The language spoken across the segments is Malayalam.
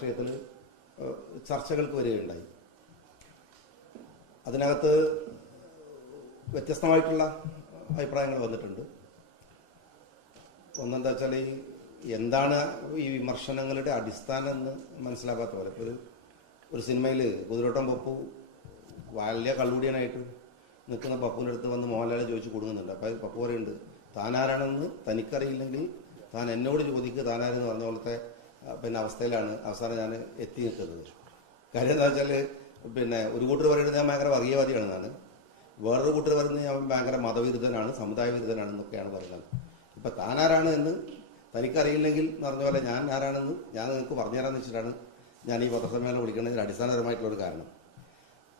വിഷയത്തിൽ ചർച്ചകൾക്ക് വരികയുണ്ടായി. അതിനകത്ത് വ്യത്യസ്തമായിട്ടുള്ള അഭിപ്രായങ്ങൾ വന്നിട്ടുണ്ട്. ഒന്നെന്താ വെച്ചാൽ എന്താണ് ഈ വിമർശനങ്ങളുടെ അടിസ്ഥാനം എന്ന് മനസ്സിലാക്കാത്ത പോലെ ഇപ്പോൾ ഒരു സിനിമയിൽ കുതിരോട്ടം പപ്പു വലിയ കള്ളുകൂടിയനായിട്ട് നിൽക്കുന്ന പപ്പുവിൻ്റെ അടുത്ത് വന്ന് മോഹൻലാൽ ചോദിച്ച് കൊടുക്കുന്നുണ്ട്. അപ്പോൾ പപ്പു പറയുന്നുണ്ട്, താനാരാണെന്ന് തനിക്കറിയില്ലെങ്കിൽ താൻ എന്നോട് ചോദിക്കുക താനാരെന്ന് പറഞ്ഞ പോലത്തെ അവസ്ഥയിലാണ് അവസാനം ഞാൻ എത്തി നിൽക്കുന്നത്. കാര്യം എന്താ വെച്ചാൽ ഒരു കൂട്ടർ പറയുന്നത് ഞാൻ ഭയങ്കര വർഗീയവാദിയാണെന്നാണ്, വേറൊരു കൂട്ടർ പറയുന്നത് ഞാൻ ഭയങ്കര മതവിരുദ്ധനാണ്, സമുദായ വിരുദ്ധനാണ് എന്നൊക്കെയാണ് പറയുന്നത്. ഇപ്പം താനാരാണ് എന്ന് തനിക്കറിയില്ലെങ്കിൽ എന്ന് പറഞ്ഞ പോലെ ഞാൻ ആരാണെന്ന് ഞാൻ നിങ്ങൾക്ക് പറഞ്ഞുതരാമെന്ന് വെച്ചിട്ടാണ് ഞാൻ ഈ പത്രസമ്മേളനം വിളിക്കുന്നതിന് അടിസ്ഥാനപരമായിട്ടുള്ളൊരു കാരണം.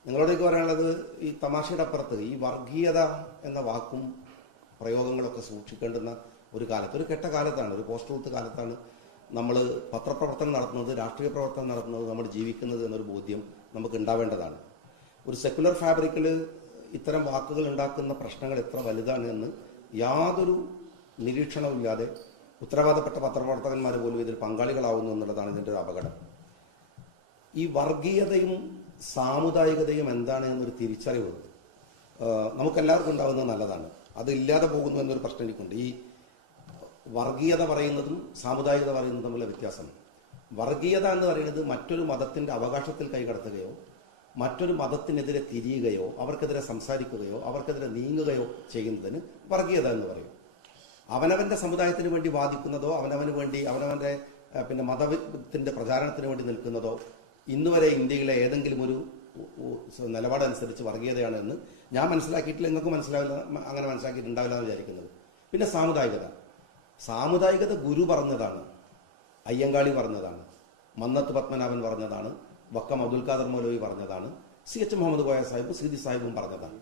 നിങ്ങളോടേക്ക് പറയാനുള്ളത്, ഈ തമാശയുടെ അപ്പുറത്ത് ഈ വർഗീയത എന്ന വാക്കും പ്രയോഗങ്ങളൊക്കെ സൂക്ഷിക്കേണ്ടുന്ന ഒരു കാലത്ത്, ഒരു കെട്ട കാലത്താണ്, ഒരു പോസ്റ്റ് ട്രൂത്ത് കാലത്താണ് നമ്മൾ പത്രപ്രവർത്തനം നടത്തുന്നത്, രാഷ്ട്രീയ പ്രവർത്തനം നടത്തുന്നത്, നമ്മൾ ജീവിക്കുന്നത് എന്നൊരു ബോധ്യം നമുക്ക് ഉണ്ടാവേണ്ടതാണ്. ഒരു സെക്കുലർ ഫാബ്രിക്കിൽ ഇത്തരം വാക്കുകൾ ഉണ്ടാക്കുന്ന പ്രശ്നങ്ങൾ എത്ര വലുതാണ് എന്ന് യാതൊരു നിരീക്ഷണവുമില്ലാതെ ഉത്തരവാദപ്പെട്ട പത്രപ്രവർത്തകന്മാർ പോലും ഇതിൽ പങ്കാളികളാവുന്നു എന്നുള്ളതാണ് ഇതിൻ്റെ ഒരു അപകടം. ഈ വർഗീയതയും സാമുദായികതയും എന്താണ് എന്നൊരു തിരിച്ചറിവ് നമുക്കെല്ലാവർക്കും ഉണ്ടാകുന്നത് നല്ലതാണ്. അത് ഇല്ലാതെ പോകുന്നു എന്നൊരു പ്രശ്നം എനിക്കുണ്ട്. ഈ വർഗീയത പറയുന്നതും സാമുദായികത പറയുന്നതും തമ്മിലുള്ള വ്യത്യാസം. വർഗീയത എന്ന് പറയുന്നത് മറ്റൊരു മതത്തിന്റെ അവകാശത്തിൽ കൈകടത്തുകയോ മറ്റൊരു മതത്തിനെതിരെ തിരിയുകയോ അവർക്കെതിരെ സംസാരിക്കുകയോ അവർക്കെതിരെ നീങ്ങുകയോ ചെയ്യുന്നതിന് വർഗീയത എന്ന് പറയും. അവനവന്റെ സമുദായത്തിന് വേണ്ടി വാദിക്കുന്നതോ അവനവന് വേണ്ടി അവനവന്റെ മതത്തിന്റെ പ്രചാരണത്തിന് വേണ്ടി നിൽക്കുന്നതോ ഇന്നുവരെ ഇന്ത്യയിലെ ഏതെങ്കിലും ഒരു നിലപാടനുസരിച്ച് വർഗീയതയാണ് എന്ന് ഞാൻ മനസ്സിലാക്കിയിട്ടില്ല. നിങ്ങൾക്ക് മനസ്സിലാവില്ല, അങ്ങനെ മനസ്സിലാക്കിയിട്ടുണ്ടാവില്ല എന്ന് വിചാരിക്കുന്നത്. പിന്നെ സാമുദായികത ഗുരു പറഞ്ഞതാണ്, അയ്യങ്കാളി പറഞ്ഞതാണ്, മന്നത്ത് പത്മനാഭൻ പറഞ്ഞതാണ്, വക്കം അബ്ദുൽ ഖാദർ മൗലവി പറഞ്ഞതാണ്, CH മുഹമ്മദ് കോയ സാഹിബ് സീതി സാഹിബും പറഞ്ഞതാണ്.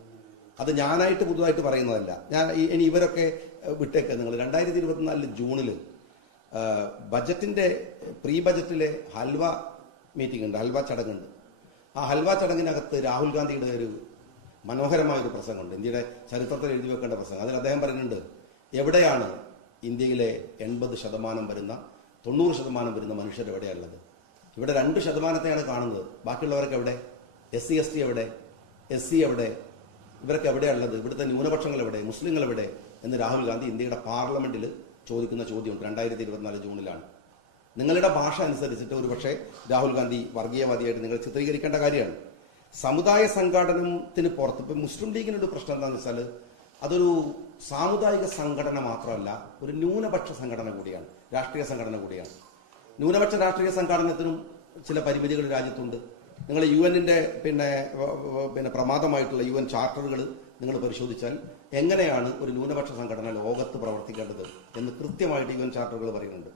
അത് ഞാനായിട്ട് പുതുതായിട്ട് പറയുന്നതല്ല. ഇനി ഇവരൊക്കെ വിട്ടേക്ക്. നിങ്ങൾ 2024 ജൂണിൽ ബജറ്റിന്റെ പ്രീ ബജറ്റിലെ ഹൽവ മീറ്റിംഗ് ഉണ്ട്, ഹൽവ ചടങ്ങുണ്ട്. ആ ഹൽവ ചടങ്ങിനകത്ത് രാഹുൽ ഗാന്ധിയുടെ ഒരു മനോഹരമായൊരു പ്രസംഗമുണ്ട്, ഇന്ത്യയുടെ ചരിത്രത്തിൽ എഴുതി വെക്കേണ്ട പ്രസംഗം. അതിൽ അദ്ദേഹം പറയുന്നുണ്ട്, എവിടെയാണ് ഇന്ത്യയിലെ 80% വരുന്ന 90% വരുന്ന മനുഷ്യർ എവിടെയുള്ളത്? ഇവിടെ 2%ത്തെയാണ് കാണുന്നത്. ബാക്കിയുള്ളവരൊക്കെ എവിടെ? SC ST എവിടെ? SC എവിടെ? ഇവരൊക്കെ എവിടെയുള്ളത്? ഇവിടുത്തെ ന്യൂനപക്ഷങ്ങൾ എവിടെ? മുസ്ലിങ്ങൾ എവിടെ എന്ന് രാഹുൽ ഗാന്ധി ഇന്ത്യയുടെ പാർലമെന്റിൽ ചോദിക്കുന്ന ചോദ്യമുണ്ട്. 2024 ജൂണിലാണ്. നിങ്ങളുടെ ഭാഷ അനുസരിച്ചിട്ട് ഒരുപക്ഷെ രാഹുൽ ഗാന്ധി വർഗീയവാദിയായിട്ട് നിങ്ങൾ ചിത്രീകരിക്കേണ്ട കാര്യമാണ്. സമുദായ സംഘടനത്തിന് പുറത്ത് ഇപ്പം മുസ്ലിം ലീഗിനൊരു പ്രശ്നം എന്താണെന്ന് വെച്ചാൽ അതൊരു സാമുദായിക സംഘടന മാത്രമല്ല, ഒരു ന്യൂനപക്ഷ സംഘടന കൂടിയാണ്, രാഷ്ട്രീയ സംഘടന കൂടിയാണ്. ന്യൂനപക്ഷ രാഷ്ട്രീയ സംഘടനത്തിനും ചില പരിമിതികൾ രാജ്യത്തുണ്ട്. നിങ്ങൾ UN-ന്റെ പ്രമാദമായിട്ടുള്ള UN ചാർട്ടറുകൾ നിങ്ങൾ പരിശോധിച്ചാൽ എങ്ങനെയാണ് ഒരു ന്യൂനപക്ഷ സംഘടന ലോകത്ത് പ്രവർത്തിക്കേണ്ടത് എന്ന് കൃത്യമായിട്ട് UN ചാർട്ടറുകൾ പറയുന്നുണ്ട്.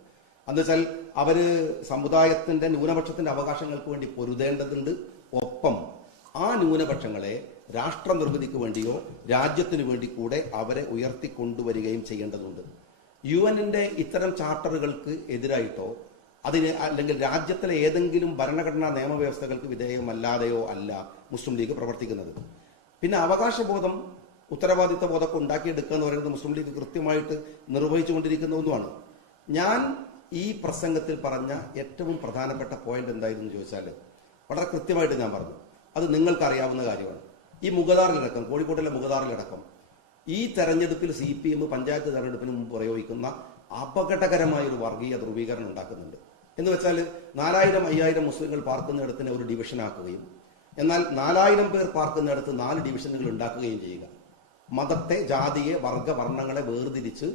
എന്നുവെച്ചാൽ അവര് സമുദായത്തിന്റെ ന്യൂനപക്ഷത്തിന്റെ അവകാശങ്ങൾക്ക് വേണ്ടി പൊരുതേണ്ടതുണ്ട്. ഒപ്പം ആ ന്യൂനപക്ഷങ്ങളെ രാഷ്ട്ര നിർമ്മിതിക്ക് വേണ്ടിയോ രാജ്യത്തിനു വേണ്ടി കൂടെ അവരെ ഉയർത്തിക്കൊണ്ടുവരികയും ചെയ്യേണ്ടതുണ്ട്. UN-ന്റെ ഇത്തരം ചാർട്ടറുകൾക്ക് എതിരായിട്ടോ അല്ലെങ്കിൽ രാജ്യത്തിലെ ഏതെങ്കിലും ഭരണഘടനാ നിയമവ്യവസ്ഥകൾക്ക് വിധേയമല്ലാതെയോ അല്ല മുസ്ലിം ലീഗ് പ്രവർത്തിക്കുന്നത്. പിന്നെ അവകാശബോധം, ഉത്തരവാദിത്വ ബോധമൊക്കെ ഉണ്ടാക്കിയെടുക്കുക എന്ന് പറയുന്നത് മുസ്ലിം ലീഗ് കൃത്യമായിട്ട് നിർവഹിച്ചുകൊണ്ടിരിക്കുന്ന ഒന്നുമാണ്. ഞാൻ ഈ പ്രസംഗത്തിൽ പറഞ്ഞ ഏറ്റവും പ്രധാനപ്പെട്ട പോയിന്റ് എന്തായിരുന്നു ചോദിച്ചാൽ വളരെ കൃത്യമായിട്ട് ഞാൻ പറഞ്ഞു. അത് നിങ്ങൾക്കറിയാവുന്ന കാര്യമാണ്. ഈ മുഗദാറിലടക്കം, കോഴിക്കോട്ടിലെ മുഗദാറിലടക്കം ഈ തെരഞ്ഞെടുപ്പിൽ CPM പഞ്ചായത്ത് തെരഞ്ഞെടുപ്പിന് മുമ്പ് പ്രയോഗിക്കുന്ന അപകടകരമായ ഒരു വർഗീയ ധ്രുവീകരണം ഉണ്ടാക്കുന്നുണ്ട്. എന്ന് വെച്ചാൽ 4000-5000 മുസ്ലിങ്ങൾ പാർക്കുന്നിടത്തിനെ ഒരു ഡിവിഷനാക്കുകയും എന്നാൽ 4000 പേർ പാർക്കുന്നിടത്ത് 4 ഡിവിഷനുകൾ ഉണ്ടാക്കുകയും ചെയ്യുക. മതത്തെ, ജാതിയെ, വർണ്ണങ്ങളെ വേർതിരിച്ച്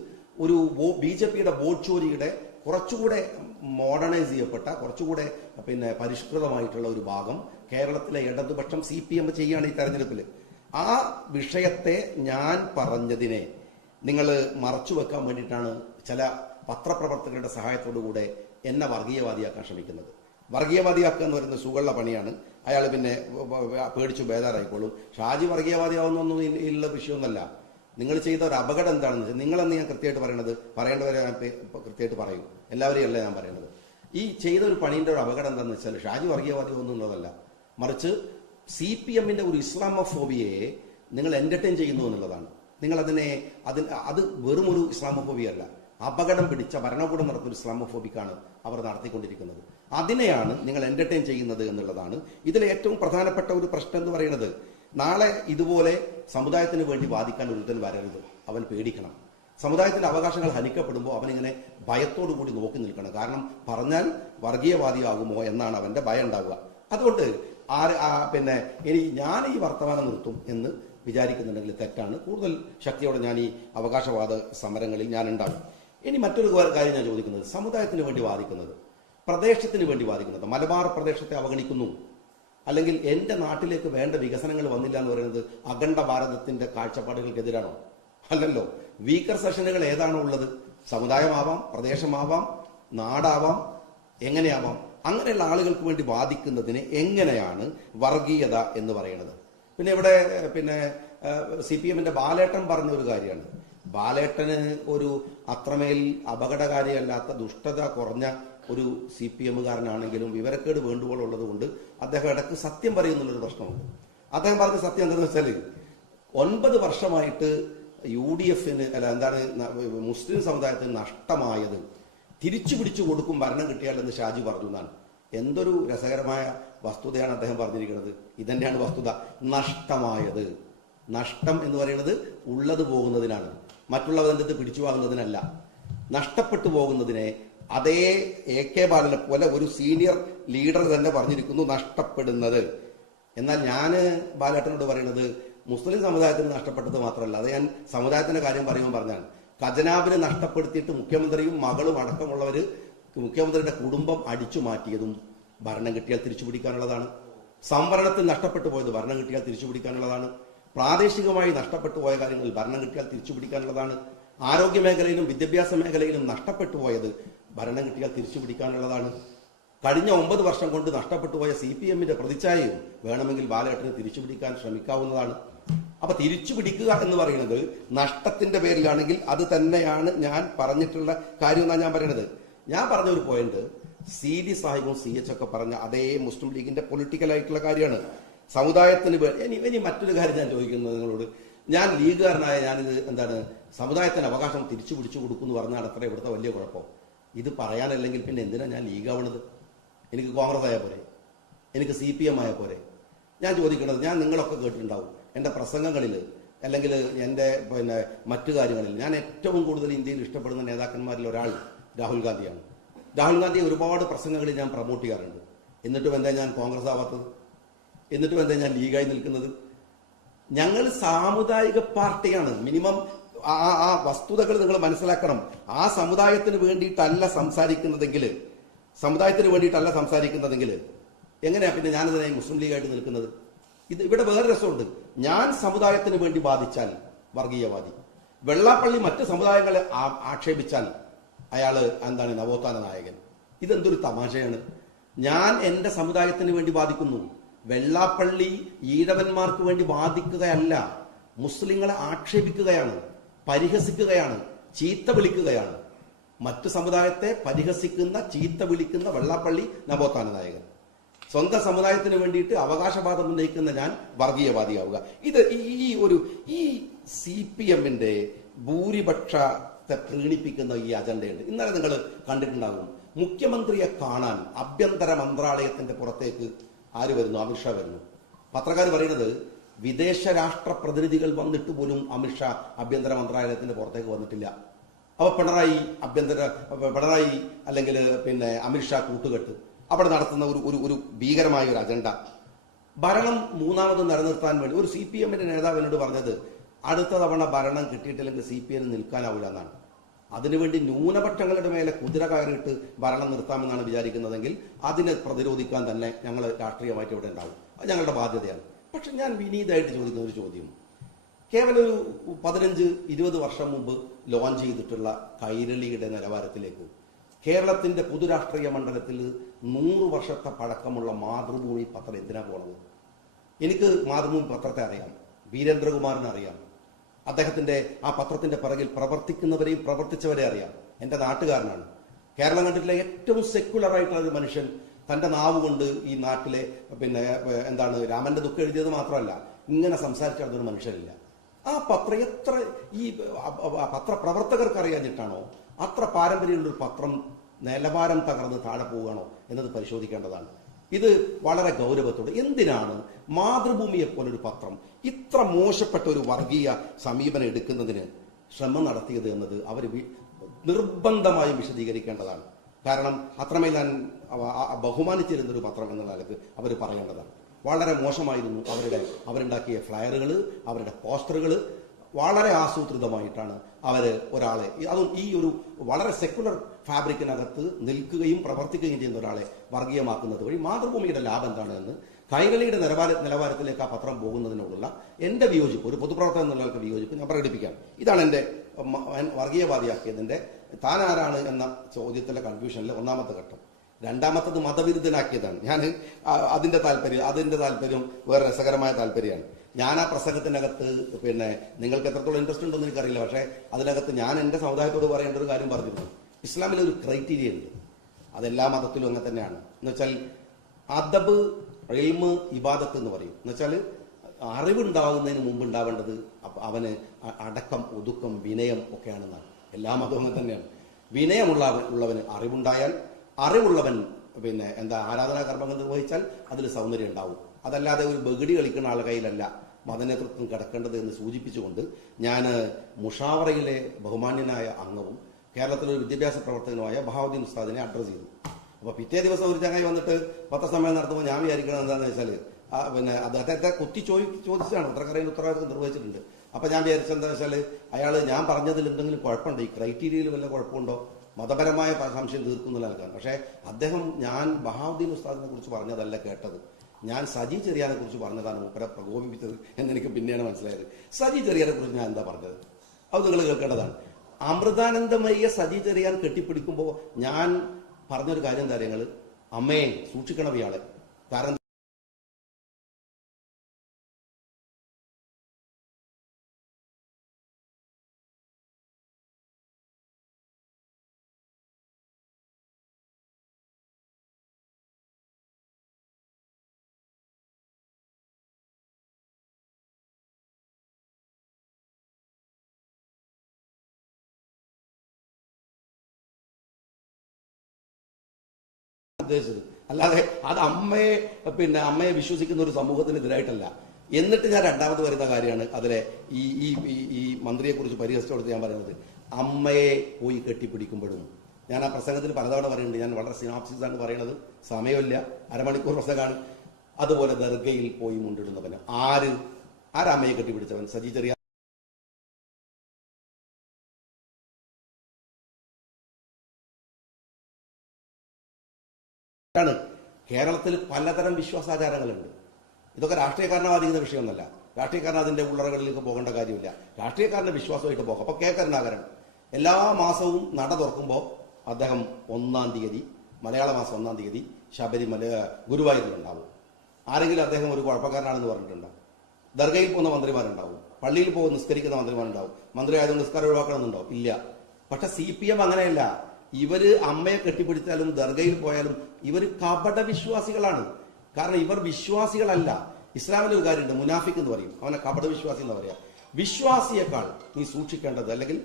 ഒരു BJPയുടെ വോട്ട് ചോരിയുടെ കുറച്ചുകൂടെ മോഡേണൈസ് ചെയ്യപ്പെട്ട, കുറച്ചുകൂടെ പരിഷ്കൃതമായിട്ടുള്ള ഒരു ഭാഗം കേരളത്തിലെ ഇടതുപക്ഷം CPM ചെയ്യുകയാണ് ഈ തെരഞ്ഞെടുപ്പിൽ. ആ വിഷയത്തെ ഞാൻ പറഞ്ഞതിനെ നിങ്ങൾ മറച്ചു വെക്കാൻ വേണ്ടിയിട്ടാണ് ചില പത്രപ്രവർത്തകരുടെ സഹായത്തോടുകൂടെ എന്നെ വർഗീയവാദിയാക്കാൻ ശ്രമിക്കുന്നത്. വർഗീയവാദിയാക്കുക എന്ന് പറയുന്നത് സുഖമുള്ള പണിയാണ്. അയാൾ പേടിച്ചു ബേജാറായിക്കോളും. ഷാജി വർഗീയവാദിയാവുന്നൊന്നും ഉള്ള വിഷയമൊന്നുമല്ല. നിങ്ങൾ ചെയ്ത ഒരു അപകടം എന്താണെന്ന് വെച്ചാൽ, നിങ്ങളെന്ന് ഞാൻ കൃത്യമായിട്ട് പറയേണ്ടവരെ ഞാൻ കൃത്യമായിട്ട് പറയും, എല്ലാവരെയും അല്ല ഞാൻ പറയുന്നത്. ഈ ചെയ്ത ഒരു പണീൻ്റെ ഒരു അപകടം എന്താണെന്ന് വെച്ചാൽ ഷാജി വർഗീയവാദി ഒന്നുള്ളതല്ല, മറിച്ച് CPM-ന്റെ ഒരു ഇസ്ലാമോഫോബിയയെ നിങ്ങൾ എന്റർടൈൻ ചെയ്യുന്നു എന്നുള്ളതാണ്. നിങ്ങൾ അത് വെറും ഒരു ഇസ്ലാമോഫോബിയ അല്ല, അപകടം പിടിച്ച ഭരണകൂടം നടത്തുന്ന ഇസ്ലാമോഫോബിക്കാണ് അവർ നടത്തിക്കൊണ്ടിരിക്കുന്നത്. അതിനെയാണ് നിങ്ങൾ എന്റർടൈൻ ചെയ്യുന്നത് എന്നുള്ളതാണ് ഇതിലെ ഏറ്റവും പ്രധാനപ്പെട്ട ഒരു പ്രശ്നം എന്ന് പറയുന്നത്. നാളെ ഇതുപോലെ സമുദായത്തിന് വേണ്ടി വാദിക്കാൻ ഒരുത്തൻ വരരുത്, അവൻ പേടിക്കണം. സമുദായത്തിന്റെ അവകാശങ്ങൾ ഹനിക്കപ്പെടുമ്പോൾ അവനിങ്ങനെ ഭയത്തോടു കൂടി നോക്കി നിൽക്കണം. കാരണം പറഞ്ഞാൽ വർഗീയവാദിയാകുമോ എന്നാണ് അവന്റെ ഭയം ഉണ്ടാവുക. അതുകൊണ്ട് പിന്നെ ഇനി ഞാൻ ഈ വർത്തമാനം നിർത്തും എന്ന് വിചാരിക്കുന്നുണ്ടെങ്കിൽ തെറ്റാണ്. കൂടുതൽ ശക്തിയോടെ ഞാൻ ഈ അവകാശവാദ സമരങ്ങളിൽ ഞാൻ ഉണ്ടാകും. ഇനി മറ്റൊരു കാര്യം ഞാൻ ചോദിക്കുന്നത്, സമുദായത്തിന് വേണ്ടി വാദിക്കുന്നത്, പ്രദേശത്തിന് വേണ്ടി വാദിക്കുന്നത്, മലബാർ പ്രദേശത്തെ അവഗണിക്കുന്നു, അല്ലെങ്കിൽ എന്റെ നാട്ടിലേക്ക് വേണ്ട വികസനങ്ങൾ വന്നില്ല എന്ന് പറയുന്നത് അഖണ്ഡ ഭാരതത്തിന്റെ കാഴ്ചപ്പാടുകൾക്കെതിരാണോ? അല്ലല്ലോ. വീക്കർ സെഷനുകൾ ഏതാണോ ഉള്ളത്? സമുദായമാവാം, പ്രദേശമാവാം, നാടാവാം, എങ്ങനെയാവാം. അങ്ങനെയുള്ള ആളുകൾക്ക് വേണ്ടി വാദിക്കുന്നതിന് എങ്ങനെയാണ് വർഗീയത എന്ന് പറയുന്നത്? പിന്നെ ഇവിടെ CPM-ന്റെ ബാലേട്ടൻ പറഞ്ഞ ഒരു കാര്യമാണ്. ബാലേട്ടന് ഒരു അത്രമേൽ അപകടകാരിയല്ലാത്ത ദുഷ്ടത കുറഞ്ഞ ഒരു CPM-കാരനാണെങ്കിലും വിവരക്കേട് വേണ്ടുപോലുള്ളത് കൊണ്ട് അദ്ദേഹം ഇടയ്ക്ക് സത്യം പറയുന്നുള്ളൊരു പ്രശ്നമുണ്ട്. അദ്ദേഹം പറഞ്ഞ സത്യം എന്താണെന്ന് വെച്ചാൽ 9 വർഷമായിട്ട് UDF-ന് മുസ്ലിം സമുദായത്തിന് നഷ്ടമായത് തിരിച്ചു പിടിച്ചു കൊടുക്കും ഭരണം കിട്ടിയാൽ എന്ന് ഷാജി പറഞ്ഞു എന്നാണ്. എന്തൊരു രസകരമായ വസ്തുതയാണ് അദ്ദേഹം പറഞ്ഞിരിക്കുന്നത്. ഇതന്നെയാണ് വസ്തുത. നഷ്ടമായത്, നഷ്ടം എന്ന് പറയുന്നത് ഉള്ളത് പോകുന്നതിനാണ്, മറ്റുള്ളവരുടെ പിടിച്ചു വാങ്ങുന്നതിനല്ല. നഷ്ടപ്പെട്ടു പോകുന്നതിനെ അതേ AK ബാലനെ പോലെ ഒരു സീനിയർ ലീഡർ തന്നെ പറഞ്ഞിരിക്കുന്നു നഷ്ടപ്പെടുന്നത്. എന്നാൽ ഞാൻ ബാലേട്ടനോട് പറയുന്നത് മുസ്ലിം സമുദായത്തിന് നഷ്ടപ്പെട്ടത് മാത്രമല്ല, അത് ഞാൻ സമുദായത്തിന്റെ കാര്യം പറയുമ്പോൾ പറഞ്ഞാണ്. ഖജനാവിനെ നഷ്ടപ്പെടുത്തിയിട്ട് മുഖ്യമന്ത്രിയും മകളും അടക്കമുള്ളവര് മുഖ്യമന്ത്രിയുടെ കുടുംബം അടിച്ചു മാറ്റിയതും ഭരണം കിട്ടിയാൽ തിരിച്ചു പിടിക്കാനുള്ളതാണ്. സംവരണത്തിൽ നഷ്ടപ്പെട്ടു പോയത് ഭരണം കിട്ടിയാൽ തിരിച്ചു പിടിക്കാനുള്ളതാണ്. പ്രാദേശികമായി നഷ്ടപ്പെട്ടു പോയ കാര്യങ്ങളിൽ ഭരണം കിട്ടിയാൽ തിരിച്ചു പിടിക്കാനുള്ളതാണ്. ആരോഗ്യ മേഖലയിലും വിദ്യാഭ്യാസ മേഖലയിലും നഷ്ടപ്പെട്ടു പോയത് ഭരണം കിട്ടിയാൽ തിരിച്ചു പിടിക്കാനുള്ളതാണ്. കഴിഞ്ഞ 9 വർഷം കൊണ്ട് നഷ്ടപ്പെട്ടു പോയ CPM-ന്റെ പ്രതിച്ഛായയും വേണമെങ്കിൽ ബാലേട്ടന് തിരിച്ചു പിടിക്കാൻ ശ്രമിക്കാവുന്നതാണ്. അപ്പൊ തിരിച്ചു പിടിക്കുക എന്ന് പറയുന്നത് നഷ്ടത്തിന്റെ പേരിലാണെങ്കിൽ അത് തന്നെയാണ് ഞാൻ പറഞ്ഞിട്ടുള്ള കാര്യം എന്നാണ് ഞാൻ പറയുന്നത്. ഞാൻ പറഞ്ഞ ഒരു പോയിന്റ് CD സാഹിബും CH ഒക്കെ പറഞ്ഞ അതേ മുസ്ലിം ലീഗിന്റെ പൊളിറ്റിക്കൽ ആയിട്ടുള്ള കാര്യമാണ്. സമുദായത്തിന് ഇനി മറ്റൊരു കാര്യം ഞാൻ ചോദിക്കുന്നത് നിങ്ങളോട്, ഞാൻ ലീഗുകാരനായ ഞാനിത് സമുദായത്തിന് അവകാശം തിരിച്ചു പിടിച്ചു കൊടുക്കുമെന്ന് പറഞ്ഞാൽ അത്ര ഇവിടുത്തെ വലിയ കുഴപ്പം. ഇത് പറയാനല്ലെങ്കിൽ പിന്നെ എന്തിനാ ഞാൻ ലീഗാവണത്? എനിക്ക് കോൺഗ്രസ് ആയ പോരെ, എനിക്ക് CPM ആയ പോരെ? ഞാൻ ചോദിക്കുന്നത്, ഞാൻ നിങ്ങളൊക്കെ കേട്ടിട്ടുണ്ടാവും എന്റെ പ്രസംഗങ്ങളിൽ അല്ലെങ്കിൽ എന്റെ മറ്റു കാര്യങ്ങളിൽ ഞാൻ ഏറ്റവും കൂടുതൽ ഇന്ത്യയിൽ ഇഷ്ടപ്പെടുന്ന നേതാക്കന്മാരിൽ ഒരാൾ രാഹുൽ ഗാന്ധിയാണ്. രാഹുൽ ഗാന്ധിയെ ഒരുപാട് പ്രസംഗങ്ങളിൽ ഞാൻ പ്രൊമോട്ട് ചെയ്യാറുണ്ട്. എന്നിട്ടും എന്താ ഞാൻ കോൺഗ്രസ് ആവാത്തത്? എന്നിട്ടും എന്താ ഞാൻ ലീഗായി നിൽക്കുന്നത്? ഞങ്ങൾ സാമുദായിക പാർട്ടിയാണ്. മിനിമം ആ വസ്തുതകൾ നിങ്ങൾ മനസ്സിലാക്കണം. ആ സമുദായത്തിന് വേണ്ടിയിട്ടല്ല സംസാരിക്കുന്നതെങ്കിൽ എങ്ങനെയാ പിന്നെ ഞാനിതിനെ മുസ്ലിം ലീഗായിട്ട് നിൽക്കുന്നത്? ഇവിടെ വേറെ രസമുണ്ട്. ഞാൻ സമുദായത്തിന് വേണ്ടി വാദിച്ചാൽ വർഗീയവാദി, വെള്ളാപ്പള്ളി മറ്റ് സമുദായങ്ങളെ ആക്ഷേപിച്ചാൽ അയാള് നവോത്ഥാന നായകൻ. ഇതെന്തൊരു തമാശയാണ്. ഞാൻ എന്റെ സമുദായത്തിന് വേണ്ടി വാദിക്കുന്നു. വെള്ളാപ്പള്ളി ഈഴവന്മാർക്ക് വേണ്ടി വാദിക്കുകയല്ല, മുസ്ലിങ്ങളെ ആക്ഷേപിക്കുകയാണ്, പരിഹസിക്കുകയാണ്, ചീത്ത വിളിക്കുകയാണ്. മറ്റു സമുദായത്തെ പരിഹസിക്കുന്ന, ചീത്ത വിളിക്കുന്ന വെള്ളാപ്പള്ളി നവോത്ഥാന നായകൻ. സ്വന്തം സമുദായത്തിന് വേണ്ടിയിട്ട് അവകാശവാദം ഉന്നയിക്കുന്ന ഞാൻ വർഗീയവാദിയാവുക. ഇത് ഈ CPM-ന്റെ ഭൂരിപക്ഷത്തെ പ്രീണിപ്പിക്കുന്ന ഈ അജണ്ടയുണ്ട്. ഇന്നലെ നിങ്ങൾ കണ്ടിട്ടുണ്ടാകും, മുഖ്യമന്ത്രിയെ കാണാൻ ആഭ്യന്തര മന്ത്രാലയത്തിന്റെ പുറത്തേക്ക് ആര് വരുന്നു? അമിത്ഷാ വരുന്നു. പത്രക്കാർ പറയുന്നത് വിദേശ രാഷ്ട്ര പ്രതിനിധികൾ വന്നിട്ട് പോലും അമിത്ഷാ ആഭ്യന്തര മന്ത്രാലയത്തിന്റെ പുറത്തേക്ക് വന്നിട്ടില്ല. അപ്പൊ പിണറായി അല്ലെങ്കിൽ അമിത്ഷാ കൂട്ടുകെട്ട് അവിടെ നടത്തുന്ന ഒരു ഭീകരമായ ഒരു അജണ്ട. ഭരണം മൂന്നാമത് നിലനിർത്താൻ വേണ്ടി ഒരു CPM-ന്റെ നേതാവ് എന്നോട് പറഞ്ഞത് അടുത്ത തവണ ഭരണം കിട്ടിയിട്ടില്ലെങ്കിൽ CPM നിൽക്കാനാവില്ല എന്നാണ്. അതിനുവേണ്ടി ന്യൂനപക്ഷങ്ങളുടെ മേലെ കുതിര കയറിയിട്ട് ഭരണം നിർത്താമെന്നാണ് വിചാരിക്കുന്നതെങ്കിൽ അതിനെ പ്രതിരോധിക്കാൻ തന്നെ ഞങ്ങൾ രാഷ്ട്രീയമായിട്ട് ഇവിടെ ഉണ്ടാവും. അത് ഞങ്ങളുടെ ബാധ്യതയാണ്. പക്ഷെ ഞാൻ വിനീതമായിട്ട് ചോദിക്കുന്ന ഒരു ചോദ്യം, കേവലം ഒരു 15-20 വർഷം മുമ്പ് ലോഞ്ച് ചെയ്തിട്ടുള്ള കൈരളിയുടെ നിലവാരത്തിലേക്ക് കേരളത്തിന്റെ പൊതുരാഷ്ട്രീയ മണ്ഡലത്തിൽ 100 വർഷത്തെ പഴക്കമുള്ള മാതൃഭൂമി പത്രം എന്തിനാ പോണത്? എനിക്ക് മാതൃഭൂമി പത്രത്തെ അറിയാം, വീരേന്ദ്രകുമാറിനെ അറിയാം, അദ്ദേഹത്തിന്റെ ആ പത്രത്തിന്റെ പിറകിൽ പ്രവർത്തിക്കുന്നവരെയും പ്രവർത്തിച്ചവരെ അറിയാം. എന്റെ നാട്ടുകാരനാണ്. കേരളം കണ്ടിട്ടുള്ള ഏറ്റവും സെക്യുലർ ആയിട്ടുള്ള ഒരു മനുഷ്യൻ തന്റെ നാവ് കൊണ്ട് ഈ നാട്ടിലെ രാമന്റെ ദുഃഖം എഴുതിയത് മാത്രമല്ല, ഇങ്ങനെ സംസാരിച്ചൊരു മനുഷ്യരില്ല. ആ പത്രം എത്ര ഈ പത്രപ്രവർത്തകർക്ക് അറിയാഞ്ഞിട്ടാണോ അത്ര പാരമ്പര്യമുള്ളൊരു പത്രം നിലവാരം തകർന്ന് താഴെ പോവുകയാണോ എന്നത് പരിശോധിക്കേണ്ടതാണ്. ഇത് വളരെ ഗൗരവത്തോടെ എന്തിനാണ് മാതൃഭൂമിയെ പോലൊരു പത്രം ഇത്ര മോശപ്പെട്ട ഒരു വർഗീയ സമീപനം എടുക്കുന്നതിന് ശ്രമം നടത്തിയത് എന്നത് അവർ നിർബന്ധമായും വിശദീകരിക്കേണ്ടതാണ്. കാരണം അത്രമേൽ ഞാൻ ബഹുമാനിച്ചിരുന്നൊരു പത്രം എന്നുള്ള നിലക്ക് അവർ പറയേണ്ടതാണ്. വളരെ മോശമായിരുന്നു അവരുണ്ടാക്കിയ ഫ്ലയറുകൾ, അവരുടെ പോസ്റ്ററുകൾ. വളരെ ആസൂത്രിതമായിട്ടാണ് അവർ ഒരാളെ, അതും ഈ ഒരു വളരെ സെക്കുലർ ഫാബ്രിക്കിനകത്ത് നിൽക്കുകയും പ്രവർത്തിക്കുകയും ചെയ്യുന്ന ഒരാളെ വർഗീയമാക്കുന്നത് വഴി മാതൃഭൂമിയുടെ ലാഭം എന്താണ് എന്ന് കൈരളിയുടെ നിലവാരത്തിലേക്ക് ആ പത്രം പോകുന്നതിനോടുള്ള എൻ്റെ വിയോജിപ്പ്, ഒരു പൊതുപ്രവർത്തകൻ എന്നുള്ള വിയോജിപ്പ് ഞാൻ പ്രകടിപ്പിക്കാം. ഇതാണ് എൻ്റെ വർഗീയവാദിയാക്കിയതിൻ്റെ താൻ ആരാണ് എന്ന ചോദ്യത്തിലെ കൺഫ്യൂഷനിലെ ഒന്നാമത്തെ ഘട്ടം. രണ്ടാമത്തത് മതവിരുദ്ധനാക്കിയതാണ്. ഞാൻ അതിന്റെ താല്പര്യം വേറെ രസകരമായ താല്പര്യമാണ്. ഞാൻ ആ പ്രസംഗത്തിനകത്ത് നിങ്ങൾക്ക് എത്രത്തോളം ഇൻട്രസ്റ്റ് ഉണ്ടെന്ന് എനിക്കറിയില്ല, പക്ഷേ അതിനകത്ത് ഞാൻ എൻ്റെ സമുദായത്തോട് പറയേണ്ട ഒരു കാര്യം പറഞ്ഞിരുന്നു. ഇസ്ലാമിൽ ഒരു ക്രൈറ്റീരിയ ഉണ്ട്, അതെല്ലാ മതത്തിലും അങ്ങനെ തന്നെയാണ്. എന്നുവെച്ചാൽ അദബ്, ഇൽമ്, ഇബാദത്ത് എന്ന് പറയും. എന്നുവെച്ചാൽ അറിവുണ്ടാകുന്നതിന് മുമ്പ് ഉണ്ടാവേണ്ടത് അവന് അടക്കം, ഒതുക്കം, വിനയം ഒക്കെയാണെന്നാണ്. എല്ലാ മതവും അങ്ങനെ തന്നെയാണ്. വിനയമുള്ളവന് അറിവുണ്ടായാൽ, അറിവുള്ളവൻ ആരാധനാ കർമ്മങ്ങൾ നിർവഹിച്ചാൽ അതിൽ സൗന്ദര്യം ഉണ്ടാവും. അതല്ലാതെ ഒരു ബഗടി കളിക്കുന്ന ആളുടെ കയ്യിലല്ല മതനേതൃത്വം കിടക്കേണ്ടത് എന്ന് സൂചിപ്പിച്ചുകൊണ്ട് ഞാൻ മുഷാവറയിലെ ബഹുമാന്യനായ അംഗവും കേരളത്തിലൊരു വിദ്യാഭ്യാസ പ്രവർത്തകനുമായ ബഹാവുദ്ദീൻ ഉസ്താദിനെ അഡ്രസ് ചെയ്തു. അപ്പോൾ പിറ്റേ ദിവസം ഒരു ചങ്ങായി വന്നിട്ട് പത്രസമ്മേളനം നടത്തുമ്പോൾ ഞാൻ വിചാരിക്കണം എന്താണെന്ന് വെച്ചാൽ അദ്ദേഹത്തെ ചോദിച്ചാണ് പത്രക്കാരയിൽ ഉത്തരവാദിത്വം നിർവഹിച്ചിട്ടുണ്ട്. അപ്പം ഞാൻ വിചാരിച്ചെന്താ വെച്ചാൽ ഞാൻ പറഞ്ഞതിൽ എന്തെങ്കിലും കുഴപ്പമുണ്ടോ, ഈ ക്രൈറ്റീരിയയിൽ വല്ല കുഴപ്പമുണ്ടോ, മതപരമായ സംശയം തീർക്കുന്നില്ല നൽകാൻ. പക്ഷേ അദ്ദേഹം ഞാൻ ബഹാവുദ്ദീൻ ഉസ്താദിനെ കുറിച്ച് പറഞ്ഞതല്ല കേട്ടത്, ഞാൻ സജി ചെറിയാനെ കുറിച്ച് പറഞ്ഞതാണ് മൂപ്പരെ പ്രകോപിപ്പിച്ചത് എന്നെനിക്ക് പിന്നെയാണ് മനസ്സിലായത്. സജി ചെറിയാനെ കുറിച്ച് ഞാൻ എന്താ പറഞ്ഞത് അത് നിങ്ങൾ കേൾക്കേണ്ടതാണ്. അമൃതാനന്ദമയ്യ സജി ചെറിയാൻ കെട്ടിപ്പിടിക്കുമ്പോൾ ഞാൻ പറഞ്ഞൊരു കാര്യം കാര്യങ്ങൾ, അമ്മയെ സൂക്ഷിക്കണം ഇയാളെ. കാരണം ഉദ്ദേശിച്ചത് അല്ലാതെ അത് അമ്മയെ വിശ്വസിക്കുന്ന ഒരു സമൂഹത്തിനെതിരായിട്ടല്ല. എന്നിട്ട് ഞാൻ രണ്ടാമത് വരുന്ന കാര്യമാണ് അതിലെ ഈ മന്ത്രിയെ കുറിച്ച് പരിഹസിച്ചോടുത്ത് ഞാൻ പറയുന്നത്, അമ്മയെ പോയി കെട്ടിപ്പിടിക്കുമ്പോഴും. ഞാൻ ആ പ്രസംഗത്തിൽ പലതവണ പറയുന്നുണ്ട്, ഞാൻ വളരെ സിനാപ്സിസ് ആണ് പറയുന്നത്, സമയമില്ല, അരമണിക്കൂർ പ്രസംഗമാണ്. അതുപോലെ ദർഗയിൽ പോയി മുണ്ടിടുന്നവന് ആരമ്മയെ കെട്ടിപ്പിടിച്ചവൻ? സജി ചെറിയ ാണ്. കേരളത്തിൽ പലതരം വിശ്വാസാചാരങ്ങളുണ്ട്. ഇതൊക്കെ രാഷ്ട്രീയക്കാരനെ ബാധിക്കുന്ന വിഷയമൊന്നുമല്ല. രാഷ്ട്രീയക്കാരൻ അതിന്റെ ഉള്ളറകളിലേക്ക് പോകേണ്ട കാര്യമില്ല. രാഷ്ട്രീയക്കാരന്റെ വിശ്വാസമായിട്ട് പോകാം. അപ്പൊ കരുണാകരൻ എല്ലാ മാസവും നട തുറക്കുമ്പോൾ അദ്ദേഹം 1-ാം തീയതി, മലയാള മാസം 1-ാം തീയതി ഗുരുവായൂരിലുണ്ടാവും. ആരെങ്കിലും അദ്ദേഹം ഒരു കുഴപ്പക്കാരനാണെന്ന് പറഞ്ഞിട്ടുണ്ടാവും. ദർഗയിൽ പോകുന്ന മന്ത്രിമാരുണ്ടാവും, പള്ളിയിൽ പോകുന്ന നിസ്കരിക്കുന്ന മന്ത്രിമാരുണ്ടാവും. മന്ത്രി ആയതുകൊണ്ട് നിസ്കാരം ഒഴിവാക്കണമെന്നുണ്ടോ? ഇല്ല. പക്ഷെ CPM അങ്ങനെയല്ല. ഇവര് അമ്മയെ കെട്ടിപ്പിടിച്ചാലും ദർഗയിൽ പോയാലും ഇവർ കപട വിശ്വാസികളാണ്. കാരണം ഇവർ വിശ്വാസികളല്ല. ഇസ്ലാമിൽ ഒരു കാര്യമുണ്ട്, മുനാഫിക് എന്ന് പറയും, അവനെ കപട വിശ്വാസി എന്ന് പറയാം. വിശ്വാസിയേക്കാൾ നീ സൂക്ഷിക്കേണ്ടത്, അല്ലെങ്കിൽ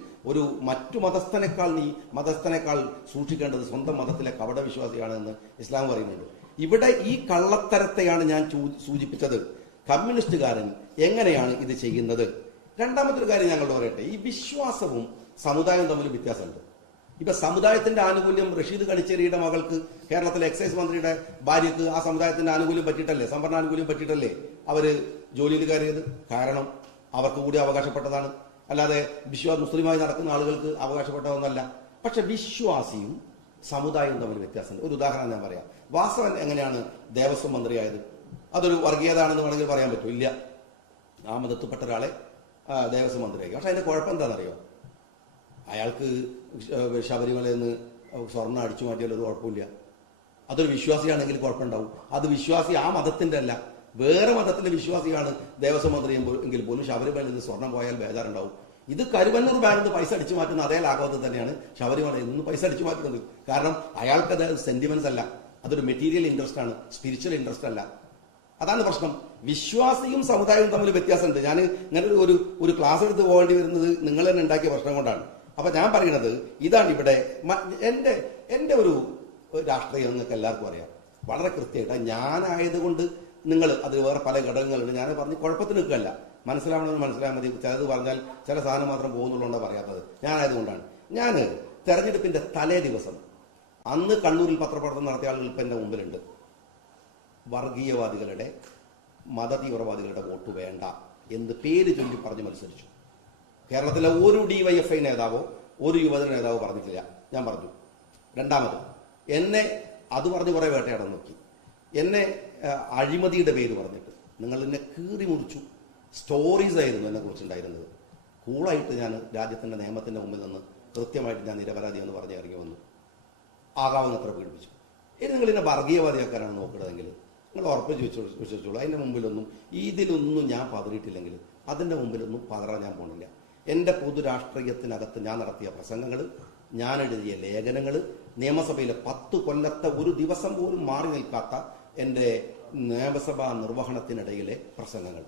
മറ്റു മതസ്ഥനേക്കാൾ സൂക്ഷിക്കേണ്ടത് സ്വന്തം മതത്തിലെ കപട വിശ്വാസിയാണ് എന്ന് ഇസ്ലാം പറയുന്നുണ്ട്. ഇവിടെ ഈ കള്ളത്തരത്തെയാണ് ഞാൻ സൂചിപ്പിച്ചത്. കമ്മ്യൂണിസ്റ്റുകാരൻ എങ്ങനെയാണ് ഇത് ചെയ്യുന്നത്? രണ്ടാമത്തെ ഒരു കാര്യം ഞങ്ങളോട് പറയട്ടെ, ഈ വിശ്വാസവും സമുദായവും തമ്മിൽ വ്യത്യാസമുണ്ട്. ഇപ്പൊ സമുദായത്തിന്റെ ആനുകൂല്യം റഷീദ് കണിച്ചേരിയുടെ മകൾക്ക്, കേരളത്തിലെ എക്സൈസ് മന്ത്രിയുടെ ഭാര്യക്ക് ആ സമുദായത്തിന്റെ ആനുകൂല്യം പറ്റിയിട്ടല്ലേ, സംവരണാനുകൂല്യം പറ്റിയിട്ടല്ലേ അവര് ജോലിയിൽ കയറിയത്? കാരണം അവർക്ക് കൂടി അവകാശപ്പെട്ടതാണ്, അല്ലാതെ മുസ്ലിമായി നടക്കുന്ന ആളുകൾക്ക് അവകാശപ്പെട്ടതൊന്നല്ല. പക്ഷെ വിശ്വാസിയും സമുദായവും തമ്മിൽ വ്യത്യാസമുണ്ട്. ഒരു ഉദാഹരണം ഞാൻ പറയാം. വാസവൻ എങ്ങനെയാണ് ദേവസ്വം മന്ത്രിയായത്? അതൊരു വർഗീയതാണെന്ന് വേണമെങ്കിൽ പറയാൻ പറ്റും. ഇല്ല, ആ മതത്തിൽപ്പെട്ട ഒരാളെ ദേവസ്വം മന്ത്രിയായി. പക്ഷെ അതിന്റെ കുഴപ്പം എന്താണെന്നറിയോ? അയാൾക്ക് ശബരിമലയിൽ നിന്ന് സ്വർണ്ണം അടിച്ചു മാറ്റിയാൽ ഒരു കുഴപ്പമില്ല. അതൊരു വിശ്വാസിയാണെങ്കിൽ കുഴപ്പമുണ്ടാവും. അത് വിശ്വാസി ആ മതത്തിന്റെ അല്ല, വേറെ മതത്തിന്റെ വിശ്വാസിയാണ് ദേവസ്വം മന്ത്രി എങ്കിൽ പോലും ശബരിമലയിൽ നിന്ന് സ്വർണം പോയാൽ ബേജാറുണ്ടാവും. ഇത് കരുവന്നൂർ ബാങ്കിൽ നിന്ന് പൈസ അടിച്ചു മാറ്റുന്ന അതേ ലാഘവത്തിൽ തന്നെയാണ് ശബരിമലയിൽ നിന്ന് പൈസ അടിച്ചു മാറ്റുന്നത്. കാരണം അയാൾക്ക് അത് സെന്റിമെന്റ്സ് അല്ല, അതൊരു മെറ്റീരിയൽ ഇൻട്രസ്റ്റ് ആണ്, സ്പിരിച്വൽ ഇൻട്രസ്റ്റ് അല്ല. അതാണ് പ്രശ്നം. വിശ്വാസിയും സമുദായവും തമ്മിൽ വ്യത്യാസമുണ്ട്. ഞാൻ ഇങ്ങനെ ഒരു ക്ലാസ് എടുത്ത് പോകേണ്ടി വരുന്നത് നിങ്ങൾ തന്നെ ഉണ്ടാക്കിയ പ്രശ്നം കൊണ്ടാണ്. അപ്പൊ ഞാൻ പറയുന്നത് ഇതാണ്. ഇവിടെ എൻ്റെ ഒരു രാഷ്ട്രീയം നിങ്ങൾക്ക് എല്ലാവർക്കും അറിയാം, വളരെ കൃത്യമായിട്ട്. ഞാനായതുകൊണ്ട് നിങ്ങൾ അത് വേറെ പല ഘടകങ്ങളുണ്ട്, ഞാൻ പറഞ്ഞ് കുഴപ്പത്തിന് നിൽക്കുകയല്ല, മനസ്സിലാവണമെന്ന് മനസ്സിലായാൽ മതി. ചിലത് പറഞ്ഞാൽ ചില സാധനം മാത്രം പോകുന്നുള്ളതുകൊണ്ടാണ് പറയാത്തത്. ഞാനായതുകൊണ്ടാണ്. ഞാൻ തെരഞ്ഞെടുപ്പിന്റെ തലേ ദിവസം അന്ന് കണ്ണൂരിൽ പത്രപ്രവർത്തനം നടത്തിയ ആളുകൾ ഇപ്പം എൻ്റെ മുമ്പിലുണ്ട്. വർഗീയവാദികളുടെ മതതീവ്രവാദികളുടെ വോട്ട് വേണ്ട എന്ന് പേര് ചൊല്ലി പറഞ്ഞ് മത്സരിച്ചു. കേരളത്തിലെ ഒരു DYFI നേതാവോ ഒരു യുവജന നേതാവോ പറഞ്ഞിട്ടില്ല. ഞാൻ പറഞ്ഞു. രണ്ടാമത് എന്നെ അത് പറഞ്ഞ് കുറേ വേട്ടയാടാൻ നോക്കി. എന്നെ അഴിമതിയുടെ പേര് പറഞ്ഞിട്ട് നിങ്ങൾ എന്നെ കീറി മുറിച്ചു. സ്റ്റോറീസ് ആയിരുന്നു എന്നെ കുറിച്ചുണ്ടായിരുന്നത്. കൂളായിട്ട് ഞാൻ രാജ്യത്തിൻ്റെ നിയമത്തിൻ്റെ മുമ്പിൽ നിന്ന് കൃത്യമായിട്ട് ഞാൻ നിരപരാധി എന്ന് പറഞ്ഞ് ഇറങ്ങി വന്നു. ആകാവുന്നത്ര പീഡിപ്പിച്ചു. ഇനി നിങ്ങൾ എന്നെ വർഗീയവാദിയാക്കാനാണ് നോക്കുന്നതെങ്കിൽ നിങ്ങൾ ഉറപ്പിച്ച് വിശ്വസിച്ചോളൂ. അതിൻ്റെ മുമ്പിലൊന്നും ഇതിലൊന്നും ഞാൻ പതറിയിട്ടില്ലെങ്കിൽ അതിൻ്റെ മുമ്പിലൊന്നും പതറാൻ ഞാൻ പോണില്ല. എൻ്റെ പൊതുരാഷ്ട്രീയത്തിനകത്ത് ഞാൻ നടത്തിയ പ്രസംഗങ്ങൾ, ഞാൻ എഴുതിയ ലേഖനങ്ങൾ, നിയമസഭയിലെ 10 കൊല്ലത്തെ ഒരു ദിവസം പോലും മാറി നിൽക്കാത്ത എൻ്റെ നിയമസഭാ നിർവഹണത്തിനിടയിലെ പ്രസംഗങ്ങൾ,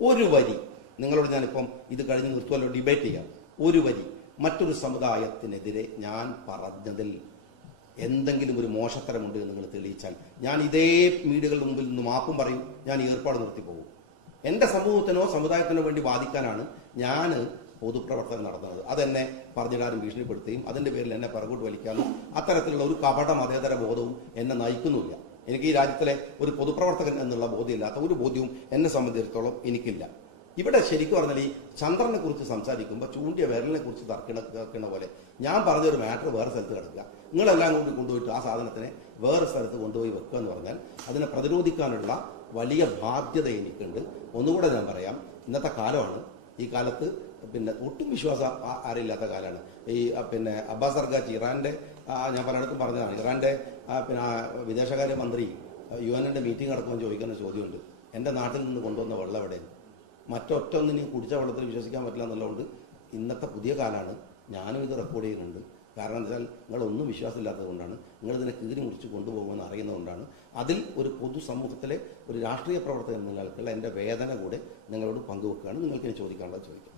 ഒരു വരി നിങ്ങളോട് ഞാനിപ്പം ഇത് കഴിഞ്ഞ് നിർത്തുമല്ലോ, ഡിബേറ്റ് ചെയ്യാം, ഒരു വരി മറ്റൊരു സമുദായത്തിനെതിരെ ഞാൻ പറഞ്ഞതിൽ എന്തെങ്കിലും ഒരു മോശത്തരമുണ്ട് എന്ന് നിങ്ങൾ തെളിയിച്ചാൽ ഞാൻ ഇതേ മീഡിയകളുടെ മുമ്പിൽ നിന്ന് മാപ്പും പറയും, ഞാൻ ഈ ഏർപ്പാട് നിർത്തിപ്പോകും. എൻ്റെ സമൂഹത്തിനോ സമുദായത്തിനോ വേണ്ടി വാദിക്കാനാണ് ഞാൻ പൊതുപ്രവർത്തനം നടത്തുന്നത്. അതെന്നെ പറഞ്ഞിടാനും ഭീഷണിപ്പെടുത്തുകയും അതിൻ്റെ പേരിൽ എന്നെ പിറകോട്ട് വലിക്കാനും അത്തരത്തിലുള്ള ഒരു കപട മതേതര ബോധവും എന്നെ നയിക്കുന്നില്ല. എനിക്ക് ഈ രാജ്യത്തിലെ ഒരു പൊതുപ്രവർത്തകൻ എന്നുള്ള ബോധ്യമില്ലാത്ത ഒരു ബോധ്യവും എന്നെ സംബന്ധിച്ചിടത്തോളം എനിക്കില്ല. ഇവിടെ ശരിക്കും പറഞ്ഞാൽ ഈ ചന്ദ്രനെ കുറിച്ച് സംസാരിക്കുമ്പോൾ ചൂണ്ടിയ വിരലിനെ കുറിച്ച് തർക്കണ പോലെ ഞാൻ പറഞ്ഞൊരു മാറ്റർ വേറെ സ്ഥലത്ത് കിടക്കുക, നിങ്ങളെല്ലാം കൂടി കൊണ്ടുപോയിട്ട് ആ സാധനത്തിനെ വേറെ സ്ഥലത്ത് കൊണ്ടുപോയി വെക്കുക എന്ന് പറഞ്ഞാൽ അതിനെ പ്രതിരോധിക്കാനുള്ള വലിയ ബാധ്യത എനിക്കുണ്ട്. ഒന്നുകൂടെ ഞാൻ പറയാം, ഇന്നത്തെ കാലമാണ്. ഈ കാലത്ത് പിന്നെ ഒട്ടും വിശ്വാസം ആരില്ലാത്ത കാലമാണ്. ഈ പിന്നെ അബ്ബാസ് അർഗാച്ചി ഇറാന്റെ, ഞാൻ പലയിടത്തും പറഞ്ഞതാണ്, ഇറാന്റെ പിന്നെ വിദേശകാര്യ മന്ത്രി UN മീറ്റിംഗ് നടക്കുമ്പോൾ ചോദിക്കുന്ന ചോദ്യമുണ്ട്, എൻ്റെ നാട്ടിൽ നിന്ന് കൊണ്ടുവന്ന വെള്ളം എവിടെയാണ്? മറ്റൊറ്റൊന്നിനും കുടിച്ച വെള്ളത്തിൽ വിശ്വസിക്കാൻ പറ്റില്ല എന്നുള്ളതുകൊണ്ട് ഇന്നത്തെ പുതിയ കാലമാണ്. ഞാനും ഇത് റെക്കോർഡ് ചെയ്യുന്നുണ്ട്. കാരണം എന്താ വെച്ചാൽ നിങ്ങളൊന്നും വിശ്വാസമില്ലാത്തത് കൊണ്ടാണ്, നിങ്ങളിതിനെ കീറി മുറിച്ച് കൊണ്ടുപോകുമെന്ന് അറിയുന്നതുകൊണ്ടാണ്. അതിൽ ഒരു പൊതുസമൂഹത്തിലെ ഒരു രാഷ്ട്രീയ പ്രവർത്തകൻ നിങ്ങൾക്കുള്ള എൻ്റെ വേദന കൂടെ നിങ്ങളോട് പങ്കുവെക്കുകയാണ്. നിങ്ങൾക്ക് ഇനി ചോദിക്കാനുള്ളത് ചോദിക്കാം.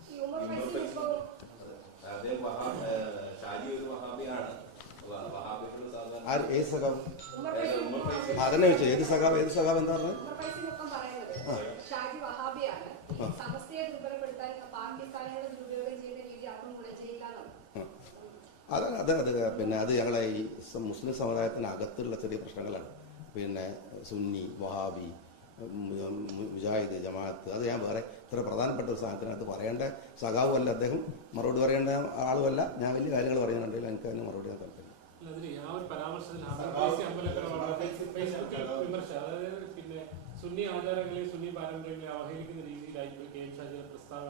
ഏത് സഖാവ്? അതന്നെ വെച്ചു. ഏത് സഖാവ്? ഏത് സഖാവ് എന്താ പറഞ്ഞത്? അത് പിന്നെ അത് ഞങ്ങളെ ഈ മുസ്ലിം സമുദായത്തിനകത്തുള്ള ചെറിയ പ്രശ്നങ്ങളാണ്. പിന്നെ സുന്നി, വഹാബി, മുജാഹിദ്, ജമാഅത്ത്, അത് ഞാൻ വേറെ ഇത്ര പ്രധാനപ്പെട്ട ഒരു സാധനത്തിനകത്ത് പറയേണ്ട സഖാവുമല്ല അദ്ദേഹം, മറുപടി പറയേണ്ട ആളുമല്ല. ഞാൻ വലിയ കാര്യങ്ങൾ പറയുന്നുണ്ടെങ്കിൽ എനിക്ക് അതിന് മറുപടി ഞാൻ താല്പര്യം. സുന്നി ആചാരങ്ങളെ സുന്നി പാരമ്പര്യങ്ങളെ അവഹേളിക്കുന്ന രീതിയിലായിരിക്കും കെ എം ഷാജിയുടെ പ്രസ്താവന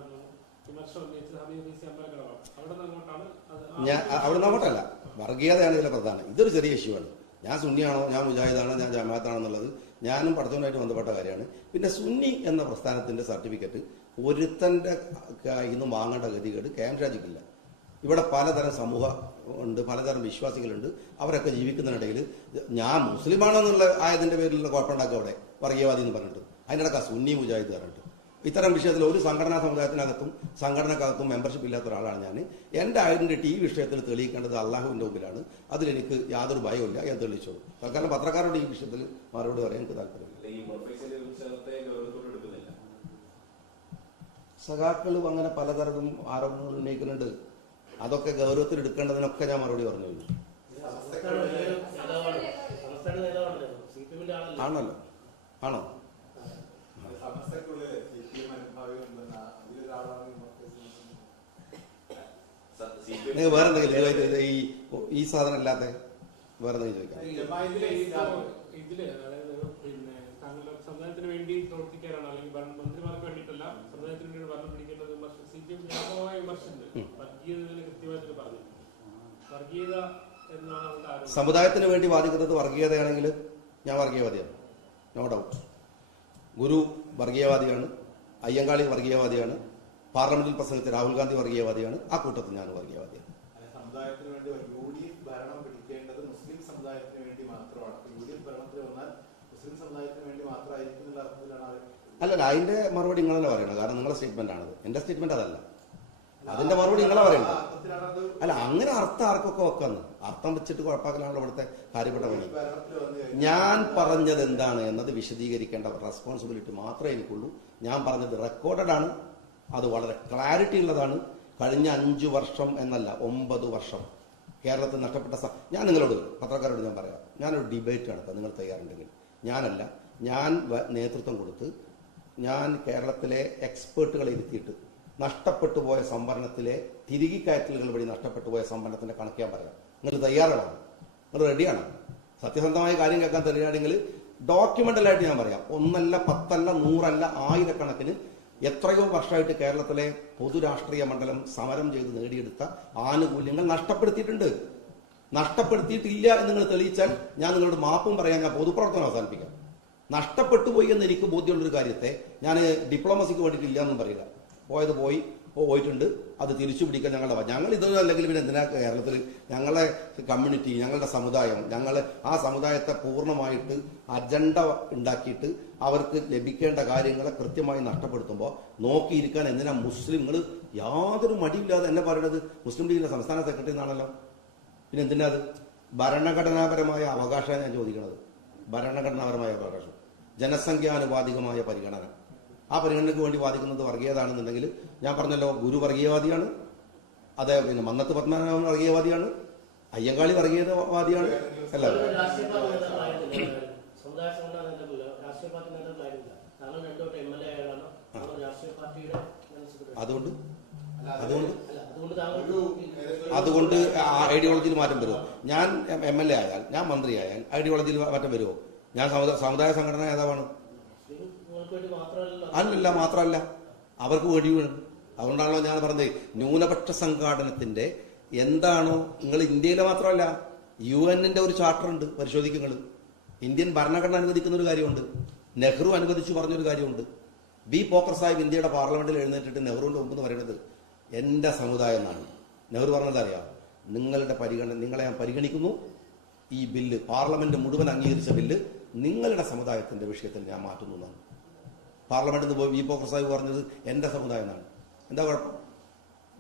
വിമർശനം ഉന്നയിച്ചത് ഹമീദ് ഫൈസി അമ്പലക്കടവാണ്. അവിടെ നിന്ന് അങ്ങോട്ടല്ല, വർഗീയതയാണ് ഇതിലെ പ്രധാനം. ഇതൊരു ചെറിയ ഇഷ്യൂ ആണ്. ഞാൻ സുന്നിയാണോ, ഞാൻ മുജാഹിദാണോ, ഞാൻ ജമാഅത്താണോ എന്നുള്ളത് ഞാനും പഠിത്തവുമായിട്ട് ബന്ധപ്പെട്ട കാര്യമാണ്. പിന്നെ സുന്നി എന്ന പ്രസ്ഥാനത്തിന്റെ സർട്ടിഫിക്കറ്റ് ഒരുത്തന്റെ ഇന്ന് വാങ്ങേണ്ട ഗതികേട് കെ എം ഷാജിക്കില്ല. ഇവിടെ പലതരം സമൂഹം ഉണ്ട്, പലതരം വിശ്വാസികളുണ്ട്. അവരൊക്കെ ജീവിക്കുന്നതിനിടയിൽ ഞാൻ മുസ്ലിമാണെന്നുള്ള ആയതിന്റെ പേരിലുള്ള കുഴപ്പമുണ്ടാക്കുക അവിടെ വർഗീയവാദി എന്ന് പറഞ്ഞിട്ട് അതിനിടയ്ക്ക് സുന്നി മുജാഹിദ് പറഞ്ഞിട്ട് ഇത്തരം വിഷയത്തിൽ ഒരു സംഘടനാ സമുദായത്തിനകത്തും സംഘടനക്കകത്തും മെമ്പർഷിപ്പ് ഇല്ലാത്ത ഒരാളാണ് ഞാൻ. എൻ്റെ ഐഡന്റിറ്റി ഈ വിഷയത്തിൽ തെളിയിക്കേണ്ടത് അള്ളാഹുവിൻ്റെ മുമ്പിലാണ്. അതിലെനിക്ക് യാതൊരു ഭയമില്ല. ഞാൻ തെളിയിച്ചോളൂ. തൽക്കാലം പത്രക്കാരോട് ഈ വിഷയത്തിൽ മറുപടി പറയാൻ എനിക്ക് താല്പര്യമില്ല. സഖാക്കളും അങ്ങനെ പലതരത്തിലും ആരോപണങ്ങൾ ഉന്നയിക്കുന്നുണ്ട്. അതൊക്കെ ഗൗരവത്തിൽ എടുക്കേണ്ടതിനൊക്കെ ഞാൻ മറുപടി പറഞ്ഞു. ആണല്ലോ, ആണോ? നിങ്ങൾ വേറെ എന്തെങ്കിലും ഈ സാധനം ഇല്ലാത്ത വേറെ എന്തെങ്കിലും ചോദിക്കാം. സമുദായത്തിന് വേണ്ടി പ്രവർത്തിക്കാനാണ് അല്ലെങ്കിൽ മന്ത്രിമാർക്ക് വേണ്ടിയിട്ടല്ല, സമുദായത്തിന് വേണ്ടി ഭരണം പിടിക്കേണ്ടത് CPM വ്യാപകമായ വിമർശിച്ചിട്ടുണ്ട്. വർഗീയതയെ കൃത്യമായിട്ട് പറഞ്ഞു. വർഗീയത എന്നാണ് സമുദായത്തിന് വേണ്ടി വാദിക്കുന്നത് വർഗീയതയാണെങ്കിൽ ഞാൻ വർഗീയവാദിയാണ്, നോ ഡൗട്ട്. ഗുരു വർഗീയവാദിയാണ്, അയ്യങ്കാളി വർഗീയവാദിയാണ്, പാർലമെന്റിൽ പ്രസംഗിച്ച രാഹുൽ ഗാന്ധി വർഗീയവാദിയാണ്, ആ കൂട്ടത്തിൽ ഞാൻ വർഗീയവാദിയാണ്. സമുദായത്തിന് വേണ്ടി UDF ഭരണം പിടിക്കേണ്ടത് മുസ്ലിം സമുദായത്തിന് വേണ്ടി മാത്രമാണ്. UDF ഭരണത്തിൽ വന്നാൽ മുസ്ലിം സമുദായത്തിന് വേണ്ടി മാത്രമായിരിക്കും അർത്ഥത്തിലാണ്. അല്ലല്ല, അതിന്റെ മറുപടി നിങ്ങളല്ലേ പറയണം. കാരണം നിങ്ങളുടെ സ്റ്റേറ്റ്മെന്റ് ആണത്, എന്റെ സ്റ്റേറ്റ്മെന്റ് അതല്ല. അതിന്റെ മറുപടി നിങ്ങളെ പറയണ്ട. അർത്ഥത്തിലാണ് അത് അല്ല, അങ്ങനെ അർത്ഥം ആർക്കൊക്കെ വെക്കാന്ന് അർത്ഥം വെച്ചിട്ട് കുഴപ്പമാക്കലാണല്ലോ ഇവിടുത്തെ കാര്യപ്പെട്ട പണി. ഭരണത്തിൽ വന്നു കഴിഞ്ഞാൽ ഞാൻ പറഞ്ഞത് എന്താണ് എന്നത് വിശദീകരിക്കേണ്ട റെസ്പോൺസിബിലിറ്റി മാത്രമേ എനിക്കുള്ളൂ. ഞാൻ പറഞ്ഞത് റെക്കോർഡഡ് ആണ്, അത് വളരെ ക്ലാരിറ്റി ഉള്ളതാണ്. കഴിഞ്ഞ 5 വർഷം എന്നല്ല 9 വർഷം കേരളത്തിൽ നഷ്ടപ്പെട്ട ഞാൻ നിങ്ങളോട് പത്രക്കാരോട് ഞാൻ പറയാം, ഞാനൊരു ഡിബേറ്റ് നടത്താം, നിങ്ങൾ തയ്യാറുണ്ടെങ്കിൽ. ഞാനല്ല, ഞാൻ നേതൃത്വം കൊടുത്ത് ഞാൻ കേരളത്തിലെ എക്സ്പേർട്ടുകളെ ഇരുത്തിയിട്ട് നഷ്ടപ്പെട്ടു പോയ സംവരണത്തിലെ തിരികെ കയറ്റലുകൾ വഴി നഷ്ടപ്പെട്ടു പോയ സംവരണത്തിന്റെ കണക്ക് ഞാൻ പറയാം. നിങ്ങൾ തയ്യാറാണോ? നിങ്ങൾ റെഡിയാണോ? സത്യസന്ധമായ കാര്യം കേൾക്കാൻ തയ്യാറാണെങ്കിൽ ഡോക്യുമെന്റലായിട്ട് ഞാൻ പറയാം. 1 അല്ല 10 അല്ല 100 അല്ല 1000 കണക്കിന് എത്രയോ വർഷമായിട്ട് കേരളത്തിലെ പൊതുരാഷ്ട്രീയ മണ്ഡലം സമരം ചെയ്ത് നേടിയെടുത്ത ആനുകൂല്യങ്ങൾ നഷ്ടപ്പെടുത്തിയിട്ടുണ്ട്. നഷ്ടപ്പെടുത്തിയിട്ടില്ല എന്ന് നിങ്ങൾ തെളിയിച്ചാൽ ഞാൻ നിങ്ങളോട് മാപ്പും പറയാൻ ഞാൻ പൊതുപ്രവർത്തനം അവസാനിപ്പിക്കാം. നഷ്ടപ്പെട്ടു പോയി എന്ന് എനിക്ക് ബോധ്യമുള്ളൊരു കാര്യത്തെ ഞാൻ ഡിപ്ലോമസിക്ക് വേണ്ടിയിട്ടില്ല എന്നും പറയില്ല. പോയത് പോയിട്ടുണ്ട്, അത് തിരിച്ചു പിടിക്കാൻ ഞങ്ങൾ ഇതൊന്നും അല്ലെങ്കിൽ പിന്നെ എന്തിനാ കേരളത്തിൽ ഞങ്ങളെ കമ്മ്യൂണിറ്റി, ഞങ്ങളുടെ സമുദായം, ഞങ്ങൾ ആ സമുദായത്തെ പൂർണ്ണമായിട്ട് അജണ്ട ഉണ്ടാക്കിയിട്ട് അവർക്ക് ലഭിക്കേണ്ട കാര്യങ്ങളെ കൃത്യമായി നഷ്ടപ്പെടുത്തുമ്പോൾ നോക്കിയിരിക്കാൻ എന്തിനാ മുസ്ലിങ്ങൾ യാതൊരു മടിയില്ലാതെ എന്നെ പറയുന്നത് മുസ്ലിം ലീഗിന്റെ സംസ്ഥാന സെക്രട്ടറി എന്നാണല്ലോ. പിന്നെ എന്തിനാ അത്? ഭരണഘടനാപരമായ അവകാശമാണ് ഞാൻ ചോദിക്കുന്നത്. ഭരണഘടനാപരമായ അവകാശം, ജനസംഖ്യാനുപാതികമായ പരിഗണന. ആ പരിഗണനയ്ക്ക് വേണ്ടി വാദിക്കുന്നത് വർഗീയതാണെന്നുണ്ടെങ്കിൽ ഞാൻ പറഞ്ഞല്ലോ, ഗുരു വർഗീയവാദിയാണ്, അതെ, പിന്നെ മന്നത്ത് പത്മനാഭൻ വർഗീയവാദിയാണ്, അയ്യങ്കാളി വർഗീയവാദിയാണ്. എല്ലാവരും അതുകൊണ്ട് അതുകൊണ്ട് ഐഡിയോളജിയിൽ മാറ്റം വരുമോ? ഞാൻ MLA ആയാൽ, ഞാൻ മന്ത്രിയായാൽ ഐഡിയോളജിയിൽ മാറ്റം വരുമോ? ഞാൻ സമുദായ സംഘടന നേതാവാണ്. അല്ലല്ല, മാത്രമല്ല അവർക്ക് വേണ്ടി വേണം. അതുകൊണ്ടാണല്ലോ ഞാൻ പറഞ്ഞത് ന്യൂനപക്ഷ സംഘാടനത്തിന്റെ എന്താണോ, നിങ്ങൾ ഇന്ത്യയിലെ മാത്രമല്ല UN ഒരു ചാർട്ടർ ഉണ്ട്, പരിശോധിക്കുക. ഇന്ത്യൻ ഭരണഘടന അനുവദിക്കുന്ന ഒരു കാര്യമുണ്ട്, നെഹ്റു അനുവദിച്ചു പറഞ്ഞൊരു കാര്യമുണ്ട്. ബി പോക്കർ സാഹിബ് ഇന്ത്യയുടെ പാർലമെന്റിൽ എഴുന്നേറ്റിട്ട് നെഹ്റുവിന്റെ മുമ്പ് പറയുന്നത് എന്റെ സമുദായം എന്നാണ്. നെഹ്റു പറഞ്ഞത് അറിയാം, നിങ്ങളെ ഞാൻ പരിഗണിക്കുന്നു, ഈ ബില്ല് പാർലമെന്റ് മുഴുവൻ അംഗീകരിച്ച ബില്ല് നിങ്ങളുടെ സമുദായത്തിന്റെ വിഷയത്തിൽ ഞാൻ മാറ്റുന്നു എന്നാണ് പാർലമെന്റിൽ നിന്ന് ബി പോക്കർ സാഹിബ് പറഞ്ഞത്. എന്റെ സമുദായം എന്നാണ്. എന്താ കുഴപ്പം?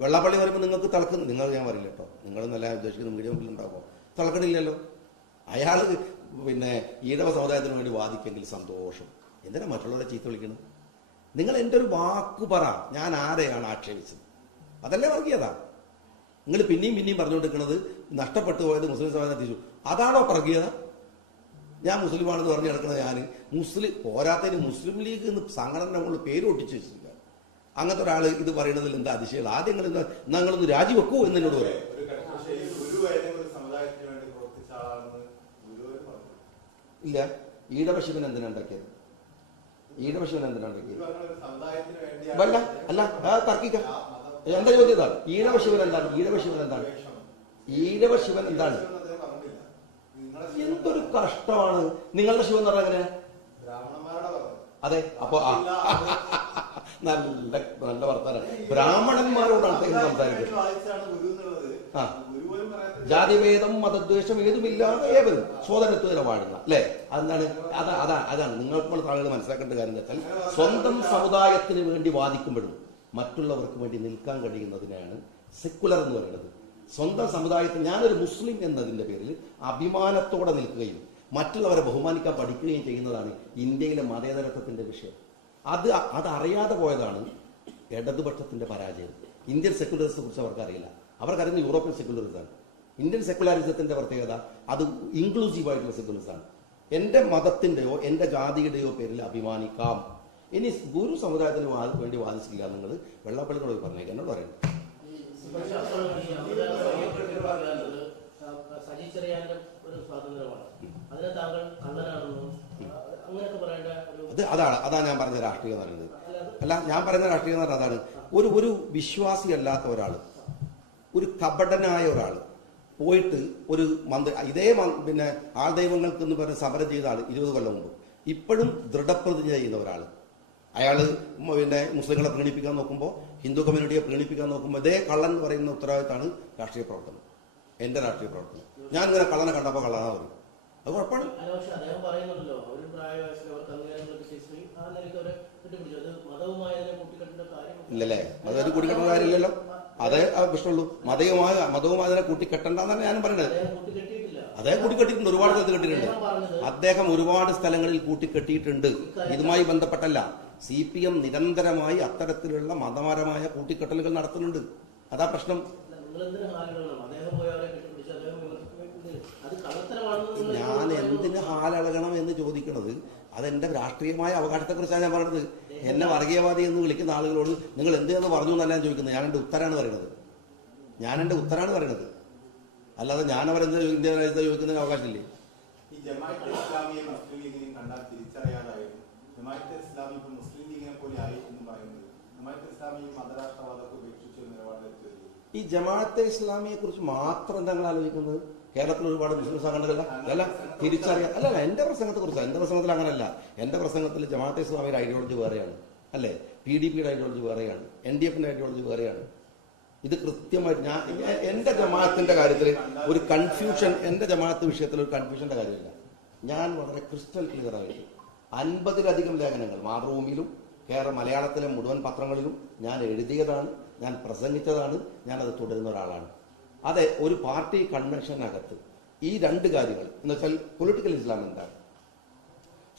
വെള്ളാപ്പള്ളി പറയുമ്പോൾ നിങ്ങൾക്ക് തിളക്കുന്നു, നിങ്ങൾ ഞാൻ പറയില്ല കേട്ടോ, നിങ്ങളെന്നല്ല ഉദ്ദേശിക്കുന്നത്, മീഡിയ മുമ്പിൽ ഉണ്ടാകുമ്പോൾ തിളക്കണില്ലല്ലോ. അയാൾ പിന്നെ ഈഴവ സമുദായത്തിന് വേണ്ടി വാദിക്കെങ്കിൽ സന്തോഷം. എന്തിനാ മറ്റുള്ളവരെ ചീത്ത വിളിക്കണം? നിങ്ങൾ എൻ്റെ ഒരു വാക്ക് പറ, ഞാൻ ആരെയാണ് ആക്ഷേപിച്ചത്? അതല്ലേ വർഗീയത? നിങ്ങൾ പിന്നെയും പറഞ്ഞുകൊണ്ടിരിക്കുന്നത് നഷ്ടപ്പെട്ടു പോയത് മുസ്ലിം സമുദായത്തെ തിരിച്ചു, അതാണോ വർഗീയത? ഞാൻ മുസ്ലിമാണെന്ന് പറഞ്ഞു കിടക്കുന്നത് ഞാൻ മുസ്ലിം പോരാത്തതിന് മുസ്ലിം ലീഗ് എന്ന് സംഘടന നമ്മൾ പേര് ഒട്ടിച്ചു വെച്ചിരിക്കുക. അങ്ങനത്തെ ഒരാൾ ഇത് പറയുന്നതിൽ എന്താ അതിശയം? ആദ്യം നിങ്ങളൊന്ന് രാജിവെക്കൂ എന്നോട് പറയാം. ഇല്ല, ഈഴവശിവൻ എന്തിനാ ഉണ്ടാക്കിയത്? വല്ല അല്ല തർക്കിക്ക. എന്താ ചോദ്യം ഇതാണ്, ഈഴവശിവൻ എന്താണ്? ഈഴവശിവൻ എന്താണ്? എന്തൊരു കഷ്ടമാണ്. നിങ്ങളുടെ ശിവൻ എന്ന് പറഞ്ഞാൽ എങ്ങനെയാ? അതെ, അപ്പൊ നല്ല വർത്താനം. ബ്രാഹ്മണന്മാരോടാണ് അദ്ദേഹം സംസാരിക്കുന്നത്. ആ, ജാതിഭേദം മതദ്വേഷം ഏതുമില്ലാതെ ഏവരും സോദരത്വത്തിന് വാഴുന്ന അല്ലെ? അതാണ് നിങ്ങൾക്ക് ആളുകൾ മനസ്സിലാക്കേണ്ട കാര്യം എന്ന് വെച്ചാൽ, സ്വന്തം സമുദായത്തിന് വേണ്ടി വാദിക്കുമ്പോഴും മറ്റുള്ളവർക്ക് വേണ്ടി നിൽക്കാൻ കഴിയുന്നതിനാണ് സെക്കുലർ എന്ന് പറയുന്നത്. സ്വന്തം സമുദായത്തിൽ ഞാനൊരു മുസ്ലിം എന്നതിന്റെ പേരിൽ അഭിമാനത്തോടെ നിൽക്കുകയും മറ്റുള്ളവരെ ബഹുമാനിക്കാൻ പഠിക്കുകയും ചെയ്യുന്നതാണ് ഇന്ത്യയിലെ മതേതരത്വത്തിന്റെ വിഷയം. അത് അറിയാതെ പോയതാണ് ഇടതുപക്ഷത്തിന്റെ പരാജയം. ഇന്ത്യൻ സെക്കുലറിസത്തെ കുറിച്ച് അവർക്കറിയില്ല. അവർക്കറിയുന്ന യൂറോപ്യൻ സെക്കുലറിസമാണ്. ഇന്ത്യൻ സെക്കുലറിസത്തിന്റെ പ്രത്യേകത അത് ഇൻക്ലൂസീവ് ആയിട്ടുള്ള സെക്കുലറിസമാണ്. എന്റെ മതത്തിന്റെയോ എന്റെ ജാതിയുടെയോ പേരിൽ അഭിമാനിക്കാം. ഇനി ഗുരു സമുദായത്തിന് വേണ്ടി വാദിച്ചില്ല നിങ്ങൾ വെള്ളാപ്പള്ളിനോട് പറഞ്ഞേക്കാം, എന്നോട് പറയുന്നത്. അതാണ് ഞാൻ പറഞ്ഞ രാഷ്ട്രീയം എന്ന് പറയുന്നത്. അല്ല, ഞാൻ പറയുന്ന രാഷ്ട്രീയം എന്ന് പറഞ്ഞാൽ അതാണ്. ഒരു വിശ്വാസി അല്ലാത്ത ഒരാൾ, ഒരു കപടനായ ഒരാൾ പോയിട്ട് ഒരു ഇതേ പിന്നെ ആൾദൈവങ്ങൾക്ക് എന്ന് പറഞ്ഞ് സമരം ചെയ്ത ആൾ 20 കൊല്ലം മുമ്പ് ഇപ്പോഴും ദൃഢപ്രതിജ്ഞ ചെയ്യുന്ന ഒരാൾ, അയാൾ പിന്നെ മുസ്ലിങ്ങളെ പ്രീണിപ്പിക്കാൻ നോക്കുമ്പോൾ, ഹിന്ദു കമ്മ്യൂണിറ്റിയെ പ്രീണിപ്പിക്കാൻ നോക്കുമ്പോൾ ഇതേ കള്ളൻ എന്ന് പറയുന്ന ഉത്തരവാദിത്തമാണ് രാഷ്ട്രീയ പ്രവർത്തനം. എന്റെ രാഷ്ട്രീയ പ്രവർത്തനം. ഞാൻ ഇങ്ങനെ കള്ളനെ കണ്ടപ്പോൾ കള്ളനാ പറയും, അത് കുഴപ്പമാണ്. ഇല്ലല്ലേ, അതൊരു കൂടിക്കെട്ടുന്ന കാര്യമില്ലല്ലോ. അതേ പ്രശ്നമുള്ളൂ. മതവും അതിനെ കൂട്ടിക്കെട്ടണ്ടെന്നാണ് ഞാനും പറയുന്നത്. അദ്ദേഹം കൂട്ടിക്കെട്ടിയിട്ടുണ്ട്, ഒരുപാട് സ്ഥലത്ത് കെട്ടിയിട്ടുണ്ട്. അദ്ദേഹം ഒരുപാട് സ്ഥലങ്ങളിൽ കൂട്ടിക്കെട്ടിയിട്ടുണ്ട്. ഇതുമായി ബന്ധപ്പെട്ടല്ല. CPM നിരന്തരമായി അത്തരത്തിലുള്ള മതപരമായ കൂട്ടിക്കെട്ടലുകൾ നടത്തുന്നുണ്ട്. അതാ പ്രശ്നം. ഞാൻ എന്തിന് ഹാലളകണം എന്ന് ചോദിക്കുന്നത് അതെന്റെ രാഷ്ട്രീയമായ അവകാശത്തെക്കുറിച്ചാണ് ഞാൻ പറയുന്നത്. എന്നെ വർഗീയവാദി എന്ന് വിളിക്കുന്ന ആളുകളോട് നിങ്ങൾ എന്തെന്ന് പറഞ്ഞു എന്നല്ല ഞാൻ ചോദിക്കുന്നത്. ഞാൻ എന്റെ ഉത്തരാണ് പറയുന്നത്. അല്ലാതെ ഞാൻ അവരെന്ത് ഇന്ത്യ രാജ്യത്ത് ചോദിക്കുന്നതിന് അവകാശമില്ലേ? ഈ ജമാഅത്തെ ഇസ്ലാമിയെ മുസ്ലിം ലീഗിനെയും കണ്ടാൽ തിരിച്ചറിയാതായിരുന്നു. ജമാഅത്തെ ഇസ്ലാമി ഇപ്പോൾ മുസ്ലിം ലീഗിനെ പോലെ ആയി എന്ന് പറയുന്നത് ജമാഅത്തെ ഇസ്ലാമി മതരാഷ്ട്രവാദത്തെ ഉപേക്ഷിച്ച നിലപാടിലെത്തി. ഈ ജമാഅത്തെ ഇസ്ലാമിയെ കുറിച്ച് മാത്രം എന്താ നിങ്ങൾ ആലോചിക്കുന്നത്? കേരളത്തിൽ ഒരുപാട് മുസ്ലിം സംഘടനകൾ അല്ല തിരിച്ചറിയാം. അല്ല എന്റെ പ്രസംഗത്തെ കുറിച്ചാണ്. എന്റെ പ്രസംഗത്തിൽ അങ്ങനല്ല. എന്റെ പ്രസംഗത്തിൽ ജമാഅത്തെ ഇസ്ലാമിയുടെ ഐഡിയോളജി വേറെയാണ്, അല്ലേ? PDPയുടെ ഐഡിയോളജി വേറെയാണ്, NDFന്റെ ഐഡിയോളജി വേറെയാണ്. ഇത് കൃത്യമായിട്ട് ഞാൻ എന്റെ ജമാഅത്തിന്റെ കാര്യത്തിൽ ഒരു കൺഫ്യൂഷൻ, എന്റെ ജമാഅത്ത് വിഷയത്തിൽ ഒരു കൺഫ്യൂഷന്റെ കാര്യമില്ല. ഞാൻ വളരെ ക്രിസ്റ്റൽ ക്ലിയർ ആയിട്ട് 50-ലധികം ലേഖനങ്ങൾ മാതൃഭൂമിയിലും മലയാളത്തിലെ മുഴുവൻ പത്രങ്ങളിലും ഞാൻ എഴുതിയതാണ്, ഞാൻ പ്രസംഗിച്ചതാണ്, ഞാനത് തുടരുന്ന ഒരാളാണ്. അതെ, ഒരു പാർട്ടി കൺവെൻഷനകത്ത് ഈ രണ്ട് കാര്യങ്ങൾ എന്ന് വെച്ചാൽ പൊളിറ്റിക്കൽ ഇസ്ലാം എന്താണ്,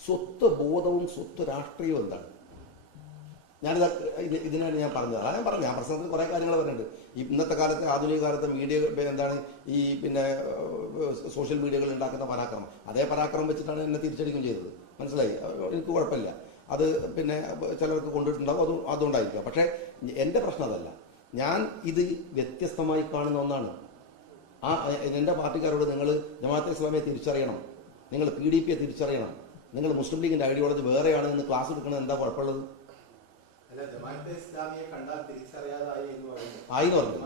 സ്വത്ത് ബോധവും സ്വത്ത് രാഷ്ട്രീയവും എന്താണ്, ഇതിനാണ് ഞാൻ പറഞ്ഞത്. അതാ ഞാൻ പ്രസംഗത്തിൽ കുറെ കാര്യങ്ങൾ പറയുന്നുണ്ട്. ഇന്നത്തെ കാലത്ത്, ആധുനിക കാലത്തെ മീഡിയ എന്താണ് ഈ സോഷ്യൽ മീഡിയകൾ ഉണ്ടാക്കുന്ന പരാക്രമം, അതേ പരാക്രമം വെച്ചിട്ടാണ് എന്നെ തിരിച്ചടിക്കുകയും ചെയ്തത്. മനസ്സിലായി? എനിക്ക് കുഴപ്പമില്ല. അത് ചിലർക്ക് കൊണ്ടിട്ടുണ്ടാവും, അതുകൊണ്ടായിരിക്കാം. പക്ഷെ എന്റെ പ്രശ്നം അതല്ല. ഞാൻ ഇത് വ്യത്യസ്തമായി കാണുന്ന ഒന്നാണ്. എന്റെ പാർട്ടിക്കാരോട് നിങ്ങൾ ജമാഅത്തെ ഇസ്ലാമിയെ തിരിച്ചറിയണം, നിങ്ങൾ PDPയെ തിരിച്ചറിയണം, നിങ്ങൾ മുസ്ലിം ലീഗിന്റെ ഐഡിയോളജി വേറെയാണ് എന്ന് ക്ലാസ് എടുക്കണത് എന്താ കുഴപ്പമുള്ളത്? ആയി പറഞ്ഞു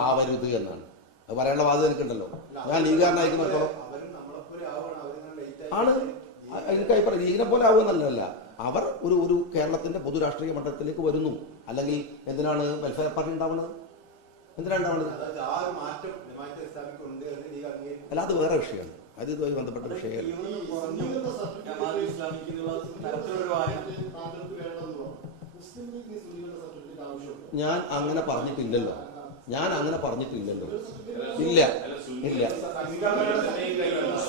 ആവരുത് എന്നാണ് അത് പറയാനുള്ള വാദം എനിക്കുണ്ടല്ലോ. ഞാൻ ലീഗുകാരനായിരിക്കുന്നോ ആണ് എനിക്ക് അഭിപ്രായം. ലീഗിനെ പോലെ ആവുമെന്നല്ല, അവർ ഒരു കേരളത്തിന്റെ പൊതു രാഷ്ട്രീയ മണ്ഡലത്തിലേക്ക് വരുന്നു. അല്ലെങ്കിൽ എന്തിനാണ് വെൽഫെയർ പാർട്ടി ഉണ്ടാവുന്നത്? എന്തിനാണ് ഉണ്ടാവുന്നത്? അല്ല, അത് വേറെ വിഷയമാണ്. അത് ഇതുമായി ബന്ധപ്പെട്ട വിഷയമല്ല. ഞാൻ അങ്ങനെ പറഞ്ഞിട്ടില്ലല്ലോ. ഇല്ല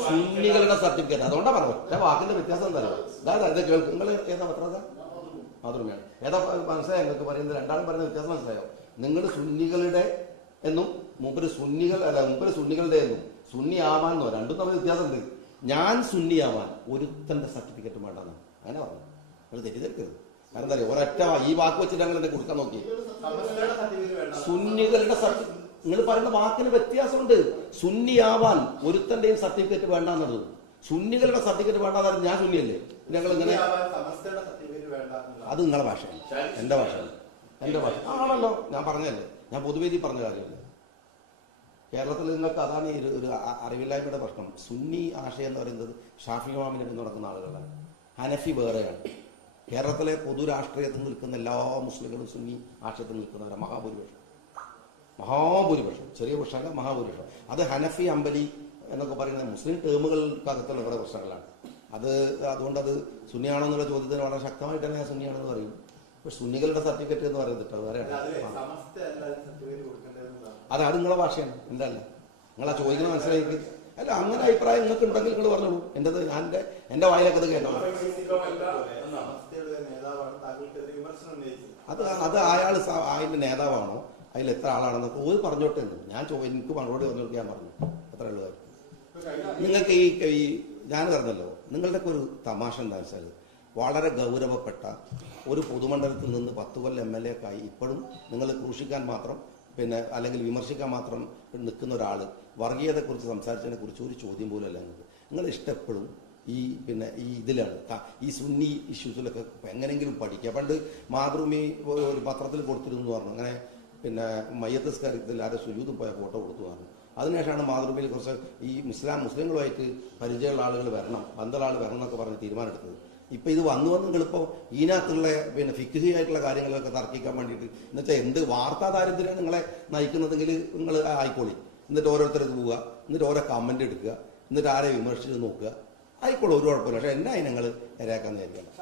സുന്നികളുടെ സർട്ടിഫിക്കറ്റ്. അതുകൊണ്ടാ പറഞ്ഞു. വാക്കിന്റെ വ്യത്യാസം എന്തായാലും അതായത് കേൾക്കും. നിങ്ങൾ ഏതാ പത്രത? മാതൃഭൂമിയാണ്. ഏതാ മനസ്സിലായോ? നിങ്ങൾക്ക് പറയുന്നത് രണ്ടാളും പറയുന്ന വ്യത്യാസം മനസ്സിലായോ? നിങ്ങൾ സുന്നികളുടെ എന്നും മൂപ്പര് സുന്നികളുടെ എന്നും സുന്നി ആവാന്നോ രണ്ടും തമ്മിൽ വ്യത്യാസമുണ്ട്. ഞാൻ സുന്നി ആവാൻ ഒരുത്തന്റെ സർട്ടിഫിക്കറ്റ് വേണ്ടെന്ന് അങ്ങനെ പറഞ്ഞു. നിങ്ങൾ തെറ്റിദ്ധരിക്കരുത്. കാരണം എന്താ പറയുക, ഒരൊറ്റ ഈ വാക്ക് വെച്ചിട്ട് ഞങ്ങൾ എന്നെ കൊടുക്കാൻ നോക്കി. സുന്നികളുടെ നിങ്ങൾ പറയുന്ന വാക്കിന് വ്യത്യാസമുണ്ട്. സുന്നി ആവാൻ ഒരുത്തന്റെയും സർട്ടിഫിക്കറ്റ് വേണ്ടെന്നുള്ളത്. സുന്നികളുടെ സർട്ടിഫിക്കറ്റ് വേണ്ടാന്ന് ഞാൻ സുന്നിയല്ലേ? ഞങ്ങൾ ഇങ്ങനെ അത് നിങ്ങളുടെ ഭാഷയാണ്, എന്റെ ഭാഷയാണ്. ആണല്ലോ, ഞാൻ പറഞ്ഞല്ലേ, ഞാൻ പൊതുവേദി പറഞ്ഞ കാര്യമല്ലേ. കേരളത്തിൽ നിങ്ങൾക്ക് അതാണ് ഒരു അറിവില്ലായ്മയുടെ പ്രശ്നം. സുന്നി ആശയം എന്ന് പറയുന്നത് ഷാഫി ഇമാമിനെ പിന്തുണക്കുന്ന ആളുകളാണ്. ഹനഫി വേറെയാണ്. കേരളത്തിലെ പൊതു രാഷ്ട്രീയത്തിൽ നിൽക്കുന്ന എല്ലാ മുസ്ലിങ്ങളും സുന്നി ആശയത്തിൽ നിൽക്കുന്നവരാണ് മഹാഭൂരിപക്ഷം. ചെറിയ പ്രശ്നമല്ല, മഹാഭൂരിപക്ഷം. അത് ഹനഫി, അമ്പലി എന്നൊക്കെ പറയുന്ന മുസ്ലിം ടേമുകൾക്കകത്തുള്ള കുറേ പ്രശ്നങ്ങളാണ്. അതുകൊണ്ടത് സുന്നിയാണോ എന്നുള്ള ചോദ്യത്തിന് വളരെ ശക്തമായിട്ട് തന്നെ ഞാൻ സുന്നിയാണെന്ന് പറയും. പക്ഷെ സുന്നികളുടെ സർട്ടിഫിക്കറ്റ് എന്ന് പറയുന്നത് വേറെയാണ്. അത് നിങ്ങളെ ഭാഷയാണ്, എന്റെ അല്ല. നിങ്ങളാ ചോദിക്കുന്നത് മനസ്സിലാക്കി. അല്ല, അങ്ങനെ അഭിപ്രായം നിങ്ങൾക്ക് ഉണ്ടെങ്കിൽ നിങ്ങൾ പറഞ്ഞോളൂ. എന്റെ വായിലൊക്കെ അത് കേട്ടോ. അത് അയാൾ അതിന്റെ നേതാവാണോ, അതിൽ എത്ര ആളാണെന്നൊക്കെ ഒരു പറഞ്ഞോട്ടെ എന്ന് ഞാൻ എനിക്ക് മറുപടി പറഞ്ഞു കൊടുക്കാൻ പറഞ്ഞു. അത്ര ഉള്ള കാര്യം. നിങ്ങൾക്ക് ഈ ഞാൻ പറഞ്ഞല്ലോ, നിങ്ങളുടെയൊക്കെ ഒരു തമാശ എന്താ വെച്ചാൽ, വളരെ ഗൗരവപ്പെട്ട ഒരു പൊതുമണ്ഡലത്തിൽ നിന്ന് 10 കൊല്ലം MLA ഒക്കെ ആയി ഇപ്പോഴും നിങ്ങൾ ക്രൂശിക്കാൻ മാത്രം അല്ലെങ്കിൽ വിമർശിക്കാൻ മാത്രം നിൽക്കുന്ന ഒരാൾ വർഗീയതയെക്കുറിച്ച് സംസാരിച്ചതിനെ കുറിച്ച് ഒരു ചോദ്യം പോലും അല്ല നിങ്ങൾക്ക്. നിങ്ങൾ ഇഷ്ടപ്പെടും ഈ ഇതിലാണ് ഈ സുന്നി ഇഷ്യൂസിലൊക്കെ എങ്ങനെയെങ്കിലും പഠിക്കുക. പണ്ട് മാതൃഭൂമി ഒരു പത്രത്തിൽ കൊടുത്തിരുന്നു പറഞ്ഞു, അങ്ങനെ മയ്യത്ത് സ്കാരത്തിൽ ആരെ സുലൂതും പോയ ഫോട്ടോ കൊടുത്തു പറഞ്ഞു. അതിനുശേഷമാണ് മാതൃഭൂമിയിൽ കുറച്ച് ഈ മുസ്ലിങ്ങളുമായിട്ട് പരിചയമുള്ള ആളുകൾ വരണം, ബന്ധമുള്ള ആൾ വരണം എന്നൊക്കെ പറഞ്ഞ് തീരുമാനമെടുത്തത്. ഇപ്പൊ ഇത് വന്നു ഇതിനകത്തുള്ള ഫിഖ്ഹി ആയിട്ടുള്ള കാര്യങ്ങളൊക്കെ തർക്കിക്കാൻ വേണ്ടിയിട്ട് എന്നുവെച്ചാൽ എന്ത് വാർത്താ ദാരിദ്ര്യം നിങ്ങളെ നയിക്കുന്നതെങ്കിൽ നിങ്ങൾ ആയിക്കോളി. എന്നിട്ട് ഓരോരുത്തർക്ക് പോവുക, എന്നിട്ട് ഓരോ കമന്റ് എടുക്കുക, എന്നിട്ട് ആരെ വിമർശിച്ച് നോക്കുക, ആയിക്കോളൂ, ഒരു കുഴപ്പമില്ല. പക്ഷെ എന്നെ നിങ്ങൾ ഇരയാക്കാന്ന് വിചാരിക്കണം.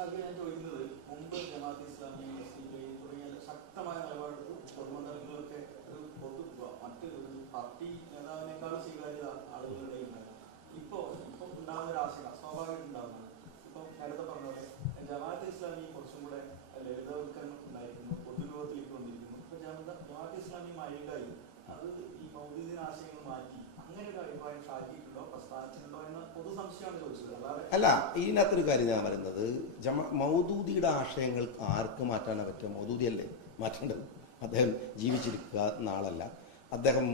മറ്റ് പാർട്ടി നേതാവിനേക്കാളും സ്വീകാര്യത ആളുകളുടെ ഇപ്പൊ ഉണ്ടാകുന്ന ഒരു ആശങ്ക സ്വാഭാവികം ഉണ്ടാകുന്നതാണ്. ഇപ്പൊ നേരത്തെ പറഞ്ഞ പോലെ ജമാഅത്തെ ഇസ്ലാമി കുറച്ചും കൂടെ ലളിതവൽക്കരണം ഉണ്ടായിരിക്കുന്നു, പൊതുരൂപത്തിലേക്ക് വന്നിരിക്കുന്നു. ഇപ്പൊ ജമാഅത്തെ ഇസ്ലാമി മഴകായി അത് ഈ മൗലിക ആശയങ്ങൾ മാറ്റി അങ്ങനെ ഒരു അഭിപ്രായം ഷാക്കിയിട്ടുണ്ടോ, പ്രസ്ഥാനത്തിനുണ്ടോ എന്ന പൊതു സംശയമാണ് ചോദിച്ചത്. അല്ലാതെ അല്ല, ഇതിനകത്തൊരു കാര്യം ഞാൻ പറയുന്നത്, മൗദൂദിയുടെ ആശയങ്ങൾ ആർക്ക് മാറ്റാനാ പറ്റുക? മൗദൂദിയല്ലേ മാറ്റേണ്ടത്. അദ്ദേഹം ജീവിച്ചിരിക്കുക നാളല്ല, അദ്ദേഹം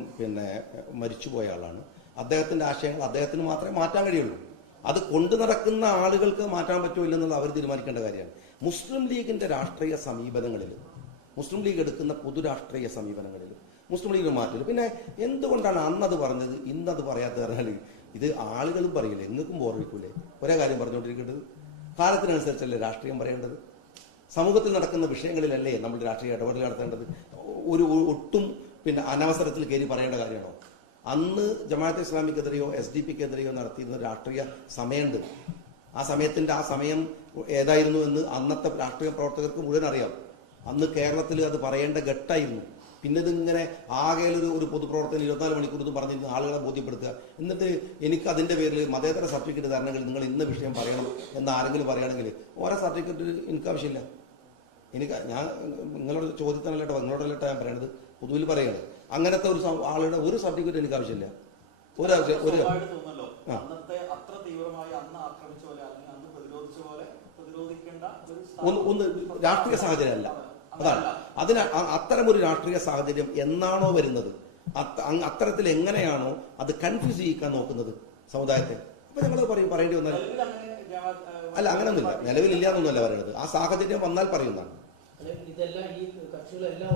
മരിച്ചുപോയ ആളാണ്. അദ്ദേഹത്തിന്റെ ആശയങ്ങൾ അദ്ദേഹത്തിന് മാത്രമേ മാറ്റാൻ കഴിയുള്ളൂ. അത് കൊണ്ടു നടക്കുന്ന ആളുകൾക്ക് മാറ്റാൻ പറ്റുമോ ഇല്ലെന്നുള്ളത് അവർ തീരുമാനിക്കേണ്ട കാര്യമാണ്. മുസ്ലിം ലീഗിന്റെ രാഷ്ട്രീയ സമീപനങ്ങളിൽ, മുസ്ലിം ലീഗ് എടുക്കുന്ന പൊതുരാഷ്ട്രീയ സമീപനങ്ങളിൽ മുസ്ലിം ലീഗിന് മാറ്റില്ല. പിന്നെ എന്തുകൊണ്ടാണ് അന്നത് പറഞ്ഞത് ഇന്നത് പറയാത്ത പറഞ്ഞാൽ ഇത് ആളുകളും പറയില്ലേ, എങ്ങൾക്കും ബോറടിക്കൂലേ? ഒരേ കാര്യം പറഞ്ഞുകൊണ്ടിരിക്കേണ്ടത്. കാലത്തിനനുസരിച്ചല്ലേ രാഷ്ട്രീയം പറയേണ്ടത്? സമൂഹത്തിൽ നടക്കുന്ന വിഷയങ്ങളിലല്ലേ നമ്മൾ രാഷ്ട്രീയ ഇടപെടൽ നടത്തേണ്ടത്? ഒട്ടും അനവസരത്തിൽ കയറി പറയേണ്ട കാര്യമാണോ? അന്ന് ജമാഅത്തെ ഇസ്ലാമിക്കെതിരെയോ SDP-ക്കെതിരെയോ നടത്തിയിരുന്ന രാഷ്ട്രീയ സമയമുണ്ട്. ആ സമയം ഏതായിരുന്നു എന്ന് അന്നത്തെ രാഷ്ട്രീയ പ്രവർത്തകർക്ക് മുഴുവൻ അറിയാം. അന്ന് കേരളത്തിൽ അത് പറയേണ്ട ഘട്ടമായിരുന്നു. പിന്നെ ഇതിങ്ങനെ ആകെ ഒരു പൊതുപ്രവർത്തനം 24 മണിക്കൂർ ഇതും പറഞ്ഞിരുന്ന ആളുകളെ ബോധ്യപ്പെടുത്തുക. എന്നിട്ട് എനിക്ക് അതിന്റെ പേരിൽ മതേതര സർട്ടിഫിക്കറ്റ് തരണമെങ്കിൽ നിങ്ങൾ ഇന്ന വിഷയം പറയണം എന്ന് ആരെങ്കിലും പറയുകയാണെങ്കിൽ ഓരോ സർട്ടിഫിക്കറ്റ് എനിക്ക് ആവശ്യമില്ല. ഞാൻ നിങ്ങളോട് ചോദ്യത്തിനല്ല കേട്ടോ, നിങ്ങളോടല്ലേട്ടോ ഞാൻ പറയണത്, പൊതുവിൽ പറയുകയാണ്. അങ്ങനത്തെ ഒരു ആളുടെ ഒരു സർട്ടിഫിക്കറ്റ് എനിക്ക് ആവശ്യമില്ല. ഒന്ന് രാഷ്ട്രീയ സാഹചര്യമല്ല, അതാണ് അത്തരമൊരു രാഷ്ട്രീയ സാഹചര്യം എന്നാണോ വരുന്നത്, അത്തരത്തിൽ എങ്ങനെയാണോ അത് കൺഫ്യൂസ് ചെയ്യിക്കാൻ നോക്കുന്നത് സമുദായത്തെ, അപ്പൊ ഞങ്ങൾ പറയേണ്ടി വന്നാൽ അല്ല, അങ്ങനൊന്നുമില്ല, നിലവിലില്ല എന്നൊന്നുമല്ല പറയുന്നത്. ആ സാഹചര്യം വന്നാൽ പറയുന്നതാണ്. ഏത് കക്ഷികളിലും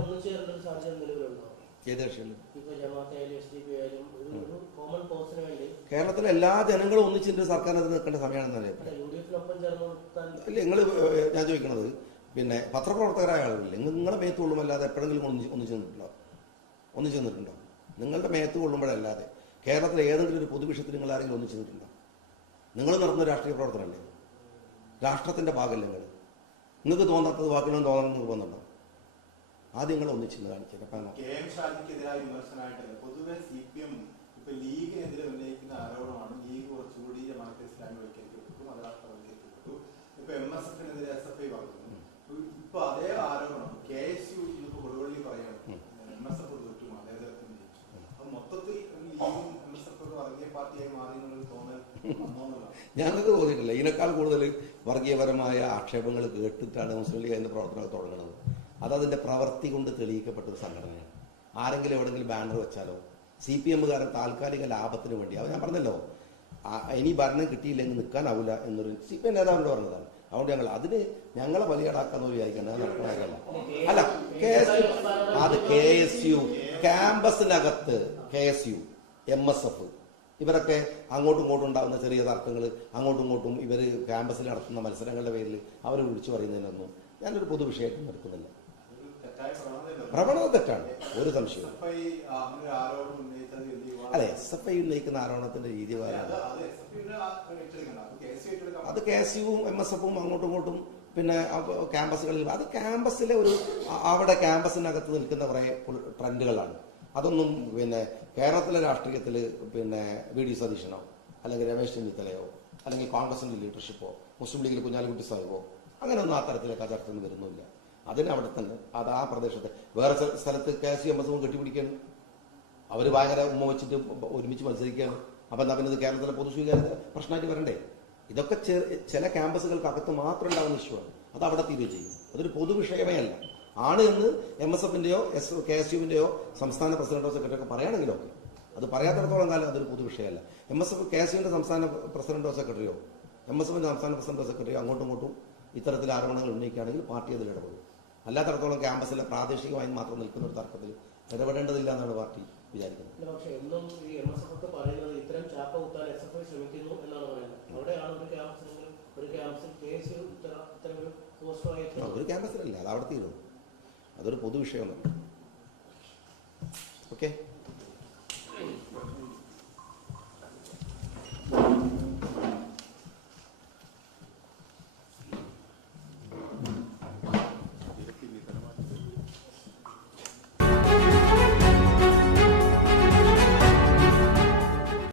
കേരളത്തിലെ എല്ലാ ജനങ്ങളും ഒന്നിച്ചിട്ട് സർക്കാരിനകത്ത് നിൽക്കേണ്ട സമയമാണെന്നല്ലേ ഇല്ല. നിങ്ങൾ ഞാൻ ചോദിക്കണത് പത്രപ്രവർത്തകരായ ആളുകളില്ലേ, നിങ്ങളെ മേത്ത് കൊള്ളുമല്ലാതെ എപ്പോഴെങ്കിലും ഒന്നിച്ചു നിന്നിട്ടുണ്ടോ? നിങ്ങളുടെ മേത്ത് കൊള്ളുമ്പോഴല്ലാതെ കേരളത്തിലെ ഏതെങ്കിലും ഒരു പൊതുവിഷയത്തിൽ നിങ്ങൾ ആരെങ്കിലും ഒന്നിച്ചു നിന്നിട്ടുണ്ടോ? നിങ്ങൾ നടന്ന രാഷ്ട്രീയ പ്രവർത്തനമല്ലേ, രാഷ്ട്രത്തിന്റെ ഭാഗമല്ലേ നിങ്ങൾ? നിങ്ങൾക്ക് തോന്നാത്തത് വാക്കുകളും തോന്നണം നിങ്ങൾക്ക് തോന്നുന്നുണ്ടോ? ആദ്യം നിങ്ങൾ ഒന്നിച്ചെന്ന് കാണിച്ചത്. ഷാജിക്കെതിരായ വിമർശനമായിട്ടല്ല, പൊതുവെ CPM ഇപ്പൊ ലീഗിനെതിരെ ഉന്നയിക്കുന്ന ആരോപണമാണ് ലീഗ് കുറച്ചുകൂടി ജമാഅത്തെ ഇസ്ലാമി വൽക്കരിക്കപ്പെട്ടു, മതരാഷ്ട്രവൽക്കരിക്കപ്പെട്ടു. ഇപ്പൊ MSF-നെതിരെ SFI പറഞ്ഞു. ഇപ്പൊ അതേ ആരോപണം KSU ഇന്നിപ്പോ കൊടുവള്ളി പറയാണ്, MSF തോറ്റു, മതേതരത്തിന് ജയിച്ചു. അപ്പൊ മൊത്തത്തിൽ ലീഗും MSF വർഗീയ പാർട്ടിയായി മാറി എന്നുള്ളൊരു തോന്നൽ വന്നോന്നല്ല. ഞങ്ങൾക്ക് തോന്നിയിട്ടില്ല. ഇതിനേക്കാൾ കൂടുതൽ വർഗീയപരമായ ആക്ഷേപങ്ങൾ കേട്ടിട്ടാണ് മുസ്ലിം ലീഗ് അതിന്റെ പ്രവർത്തനം തുടങ്ങുന്നത്. അതതിന്റെ പ്രവൃത്തി കൊണ്ട് തെളിയിക്കപ്പെട്ട ഒരു സംഘടനയാണ്. ആരെങ്കിലും എവിടെങ്കിലും ബാനർ വെച്ചാലോ, CPM-കാരൻ താൽക്കാലിക ലാഭത്തിന് വേണ്ടി, അത് ഞാൻ പറഞ്ഞല്ലോ, ഇനി ഭരണം കിട്ടിയില്ലെങ്കിൽ നിൽക്കാനാവില്ല എന്നൊരു CPM നേതാവിനോട് പറഞ്ഞതാണ്. അതുകൊണ്ട് അതിന് ഞങ്ങളെ ബലിയാടാക്കാന്ന് വിചാരിക്കണം, അത് നടക്കുന്ന കാര്യമല്ല. അല്ല, അത് KSU ക്യാമ്പസിനകത്ത് KSU MSF ഇവരൊക്കെ അങ്ങോട്ടും ഇങ്ങോട്ടും ഉണ്ടാകുന്ന ചെറിയ തർക്കങ്ങൾ, അങ്ങോട്ടും ഇങ്ങോട്ടും ഇവർ ക്യാമ്പസിൽ നടത്തുന്ന മത്സരങ്ങളുടെ പേരിൽ അവർ വിളിച്ചു പറയുന്നതിനൊന്നും ഞാനൊരു പൊതുവിഷയമായിട്ടും എടുക്കുന്നില്ല. പ്രവണത തെറ്റാണ്, ഒരു സംശയവും. അതെ, SFI ഉന്നയിക്കുന്ന ആരോപണത്തിന്റെ രീതി വേറെയാണ്. അത് KSU-വും MSF-ഉം അങ്ങോട്ടും ഇങ്ങോട്ടും ക്യാമ്പസുകളിൽ, അത് ക്യാമ്പസിലെ അവിടെ ക്യാമ്പസിനകത്ത് നിൽക്കുന്ന കുറെ ട്രെൻഡുകളാണ്. അതൊന്നും കേരളത്തിലെ രാഷ്ട്രീയത്തിൽ VD സതീശനോ അല്ലെങ്കിൽ രമേശ് ചെന്നിത്തലയോ അല്ലെങ്കിൽ കോൺഗ്രസിന്റെ ലീഡർഷിപ്പോ മുസ്ലിം ലീഗിൽ കുഞ്ഞാലിക്കുട്ടി സാഹിബോ അങ്ങനെയൊന്നും ആ തരത്തിലേക്ക് ആ ചർച്ചയൊന്നും വരുന്നില്ല. അതിനവിടെ തന്നെ അത് ആ പ്രദേശത്ത് വേറെ സ്ഥലത്ത് KSU MSF കെട്ടിപ്പിടിക്കുകയാണ്. അവർ ഭയങ്കര ഉമ്മ വെച്ചിട്ട് ഒരുമിച്ച് മത്സരിക്കുകയാണ്. അപ്പം എന്താ പിന്നെ കേരളത്തിലെ പൊതുസ്വീകാര്യത പ്രശ്നമായിട്ട് വരണ്ടേ? ഇതൊക്കെ ചില ക്യാമ്പസുകൾക്കകത്ത് മാത്രം ഉണ്ടാകുന്ന ഇഷ്യൂമാണ്. അത് അവിടെ തീരുകയും ചെയ്യും. അതൊരു പൊതുവിഷയമേ അല്ല. ആണ് എന്ന് MSF-ന്റെയോ KSU-വിന്റെയോ സംസ്ഥാന പ്രസിഡന്റോ സെക്രട്ടറിയോ പറയുകയാണെങ്കിലോ ഒക്കെ, അത് പറയാത്തിടത്തോളം കാലം അതൊരു പൊതുവിഷയമല്ല. MSF KSU-ന്റെ സംസ്ഥാന പ്രസിഡന്റോ സെക്രട്ടറിയോ MSF-ന്റെ സംസ്ഥാന പ്രസിഡന്റോ സെക്രട്ടറിയോ അങ്ങോട്ടും ഇങ്ങോട്ടും ഇത്തരത്തിൽ ആരോപണങ്ങൾ ഉന്നയിക്കുകയാണെങ്കിൽ പാർട്ടി അതിൽ ഇടപെടും. അല്ലാത്തടത്തോളം ക്യാമ്പസിലെ പ്രാദേശികമായി മാത്രം നിൽക്കുന്ന ഒരു തർക്കത്തിൽ ഇടപെടേണ്ടതില്ല എന്നാണ് പാർട്ടി വിചാരിക്കുന്നത്. പക്ഷേ എന്നും ഈ MSF പറയുന്നത് ഇത്തരം ചാപ്പ കുത്താൻ SFI ശ്രമിക്കുന്നു എന്നാണ് പറയുന്നത്. അവിടെയാണ് ഒരു ക്യാമ്പസിൽ KSU ഇത്തരം ഒരു പോസ്റ്ററായി ഒരു ക്യാമ്പസിലല്ല, അത് അവിടെ തീരുന്നു. അതൊരു പൊതുവിഷയമൊന്നും. ഓക്കെ.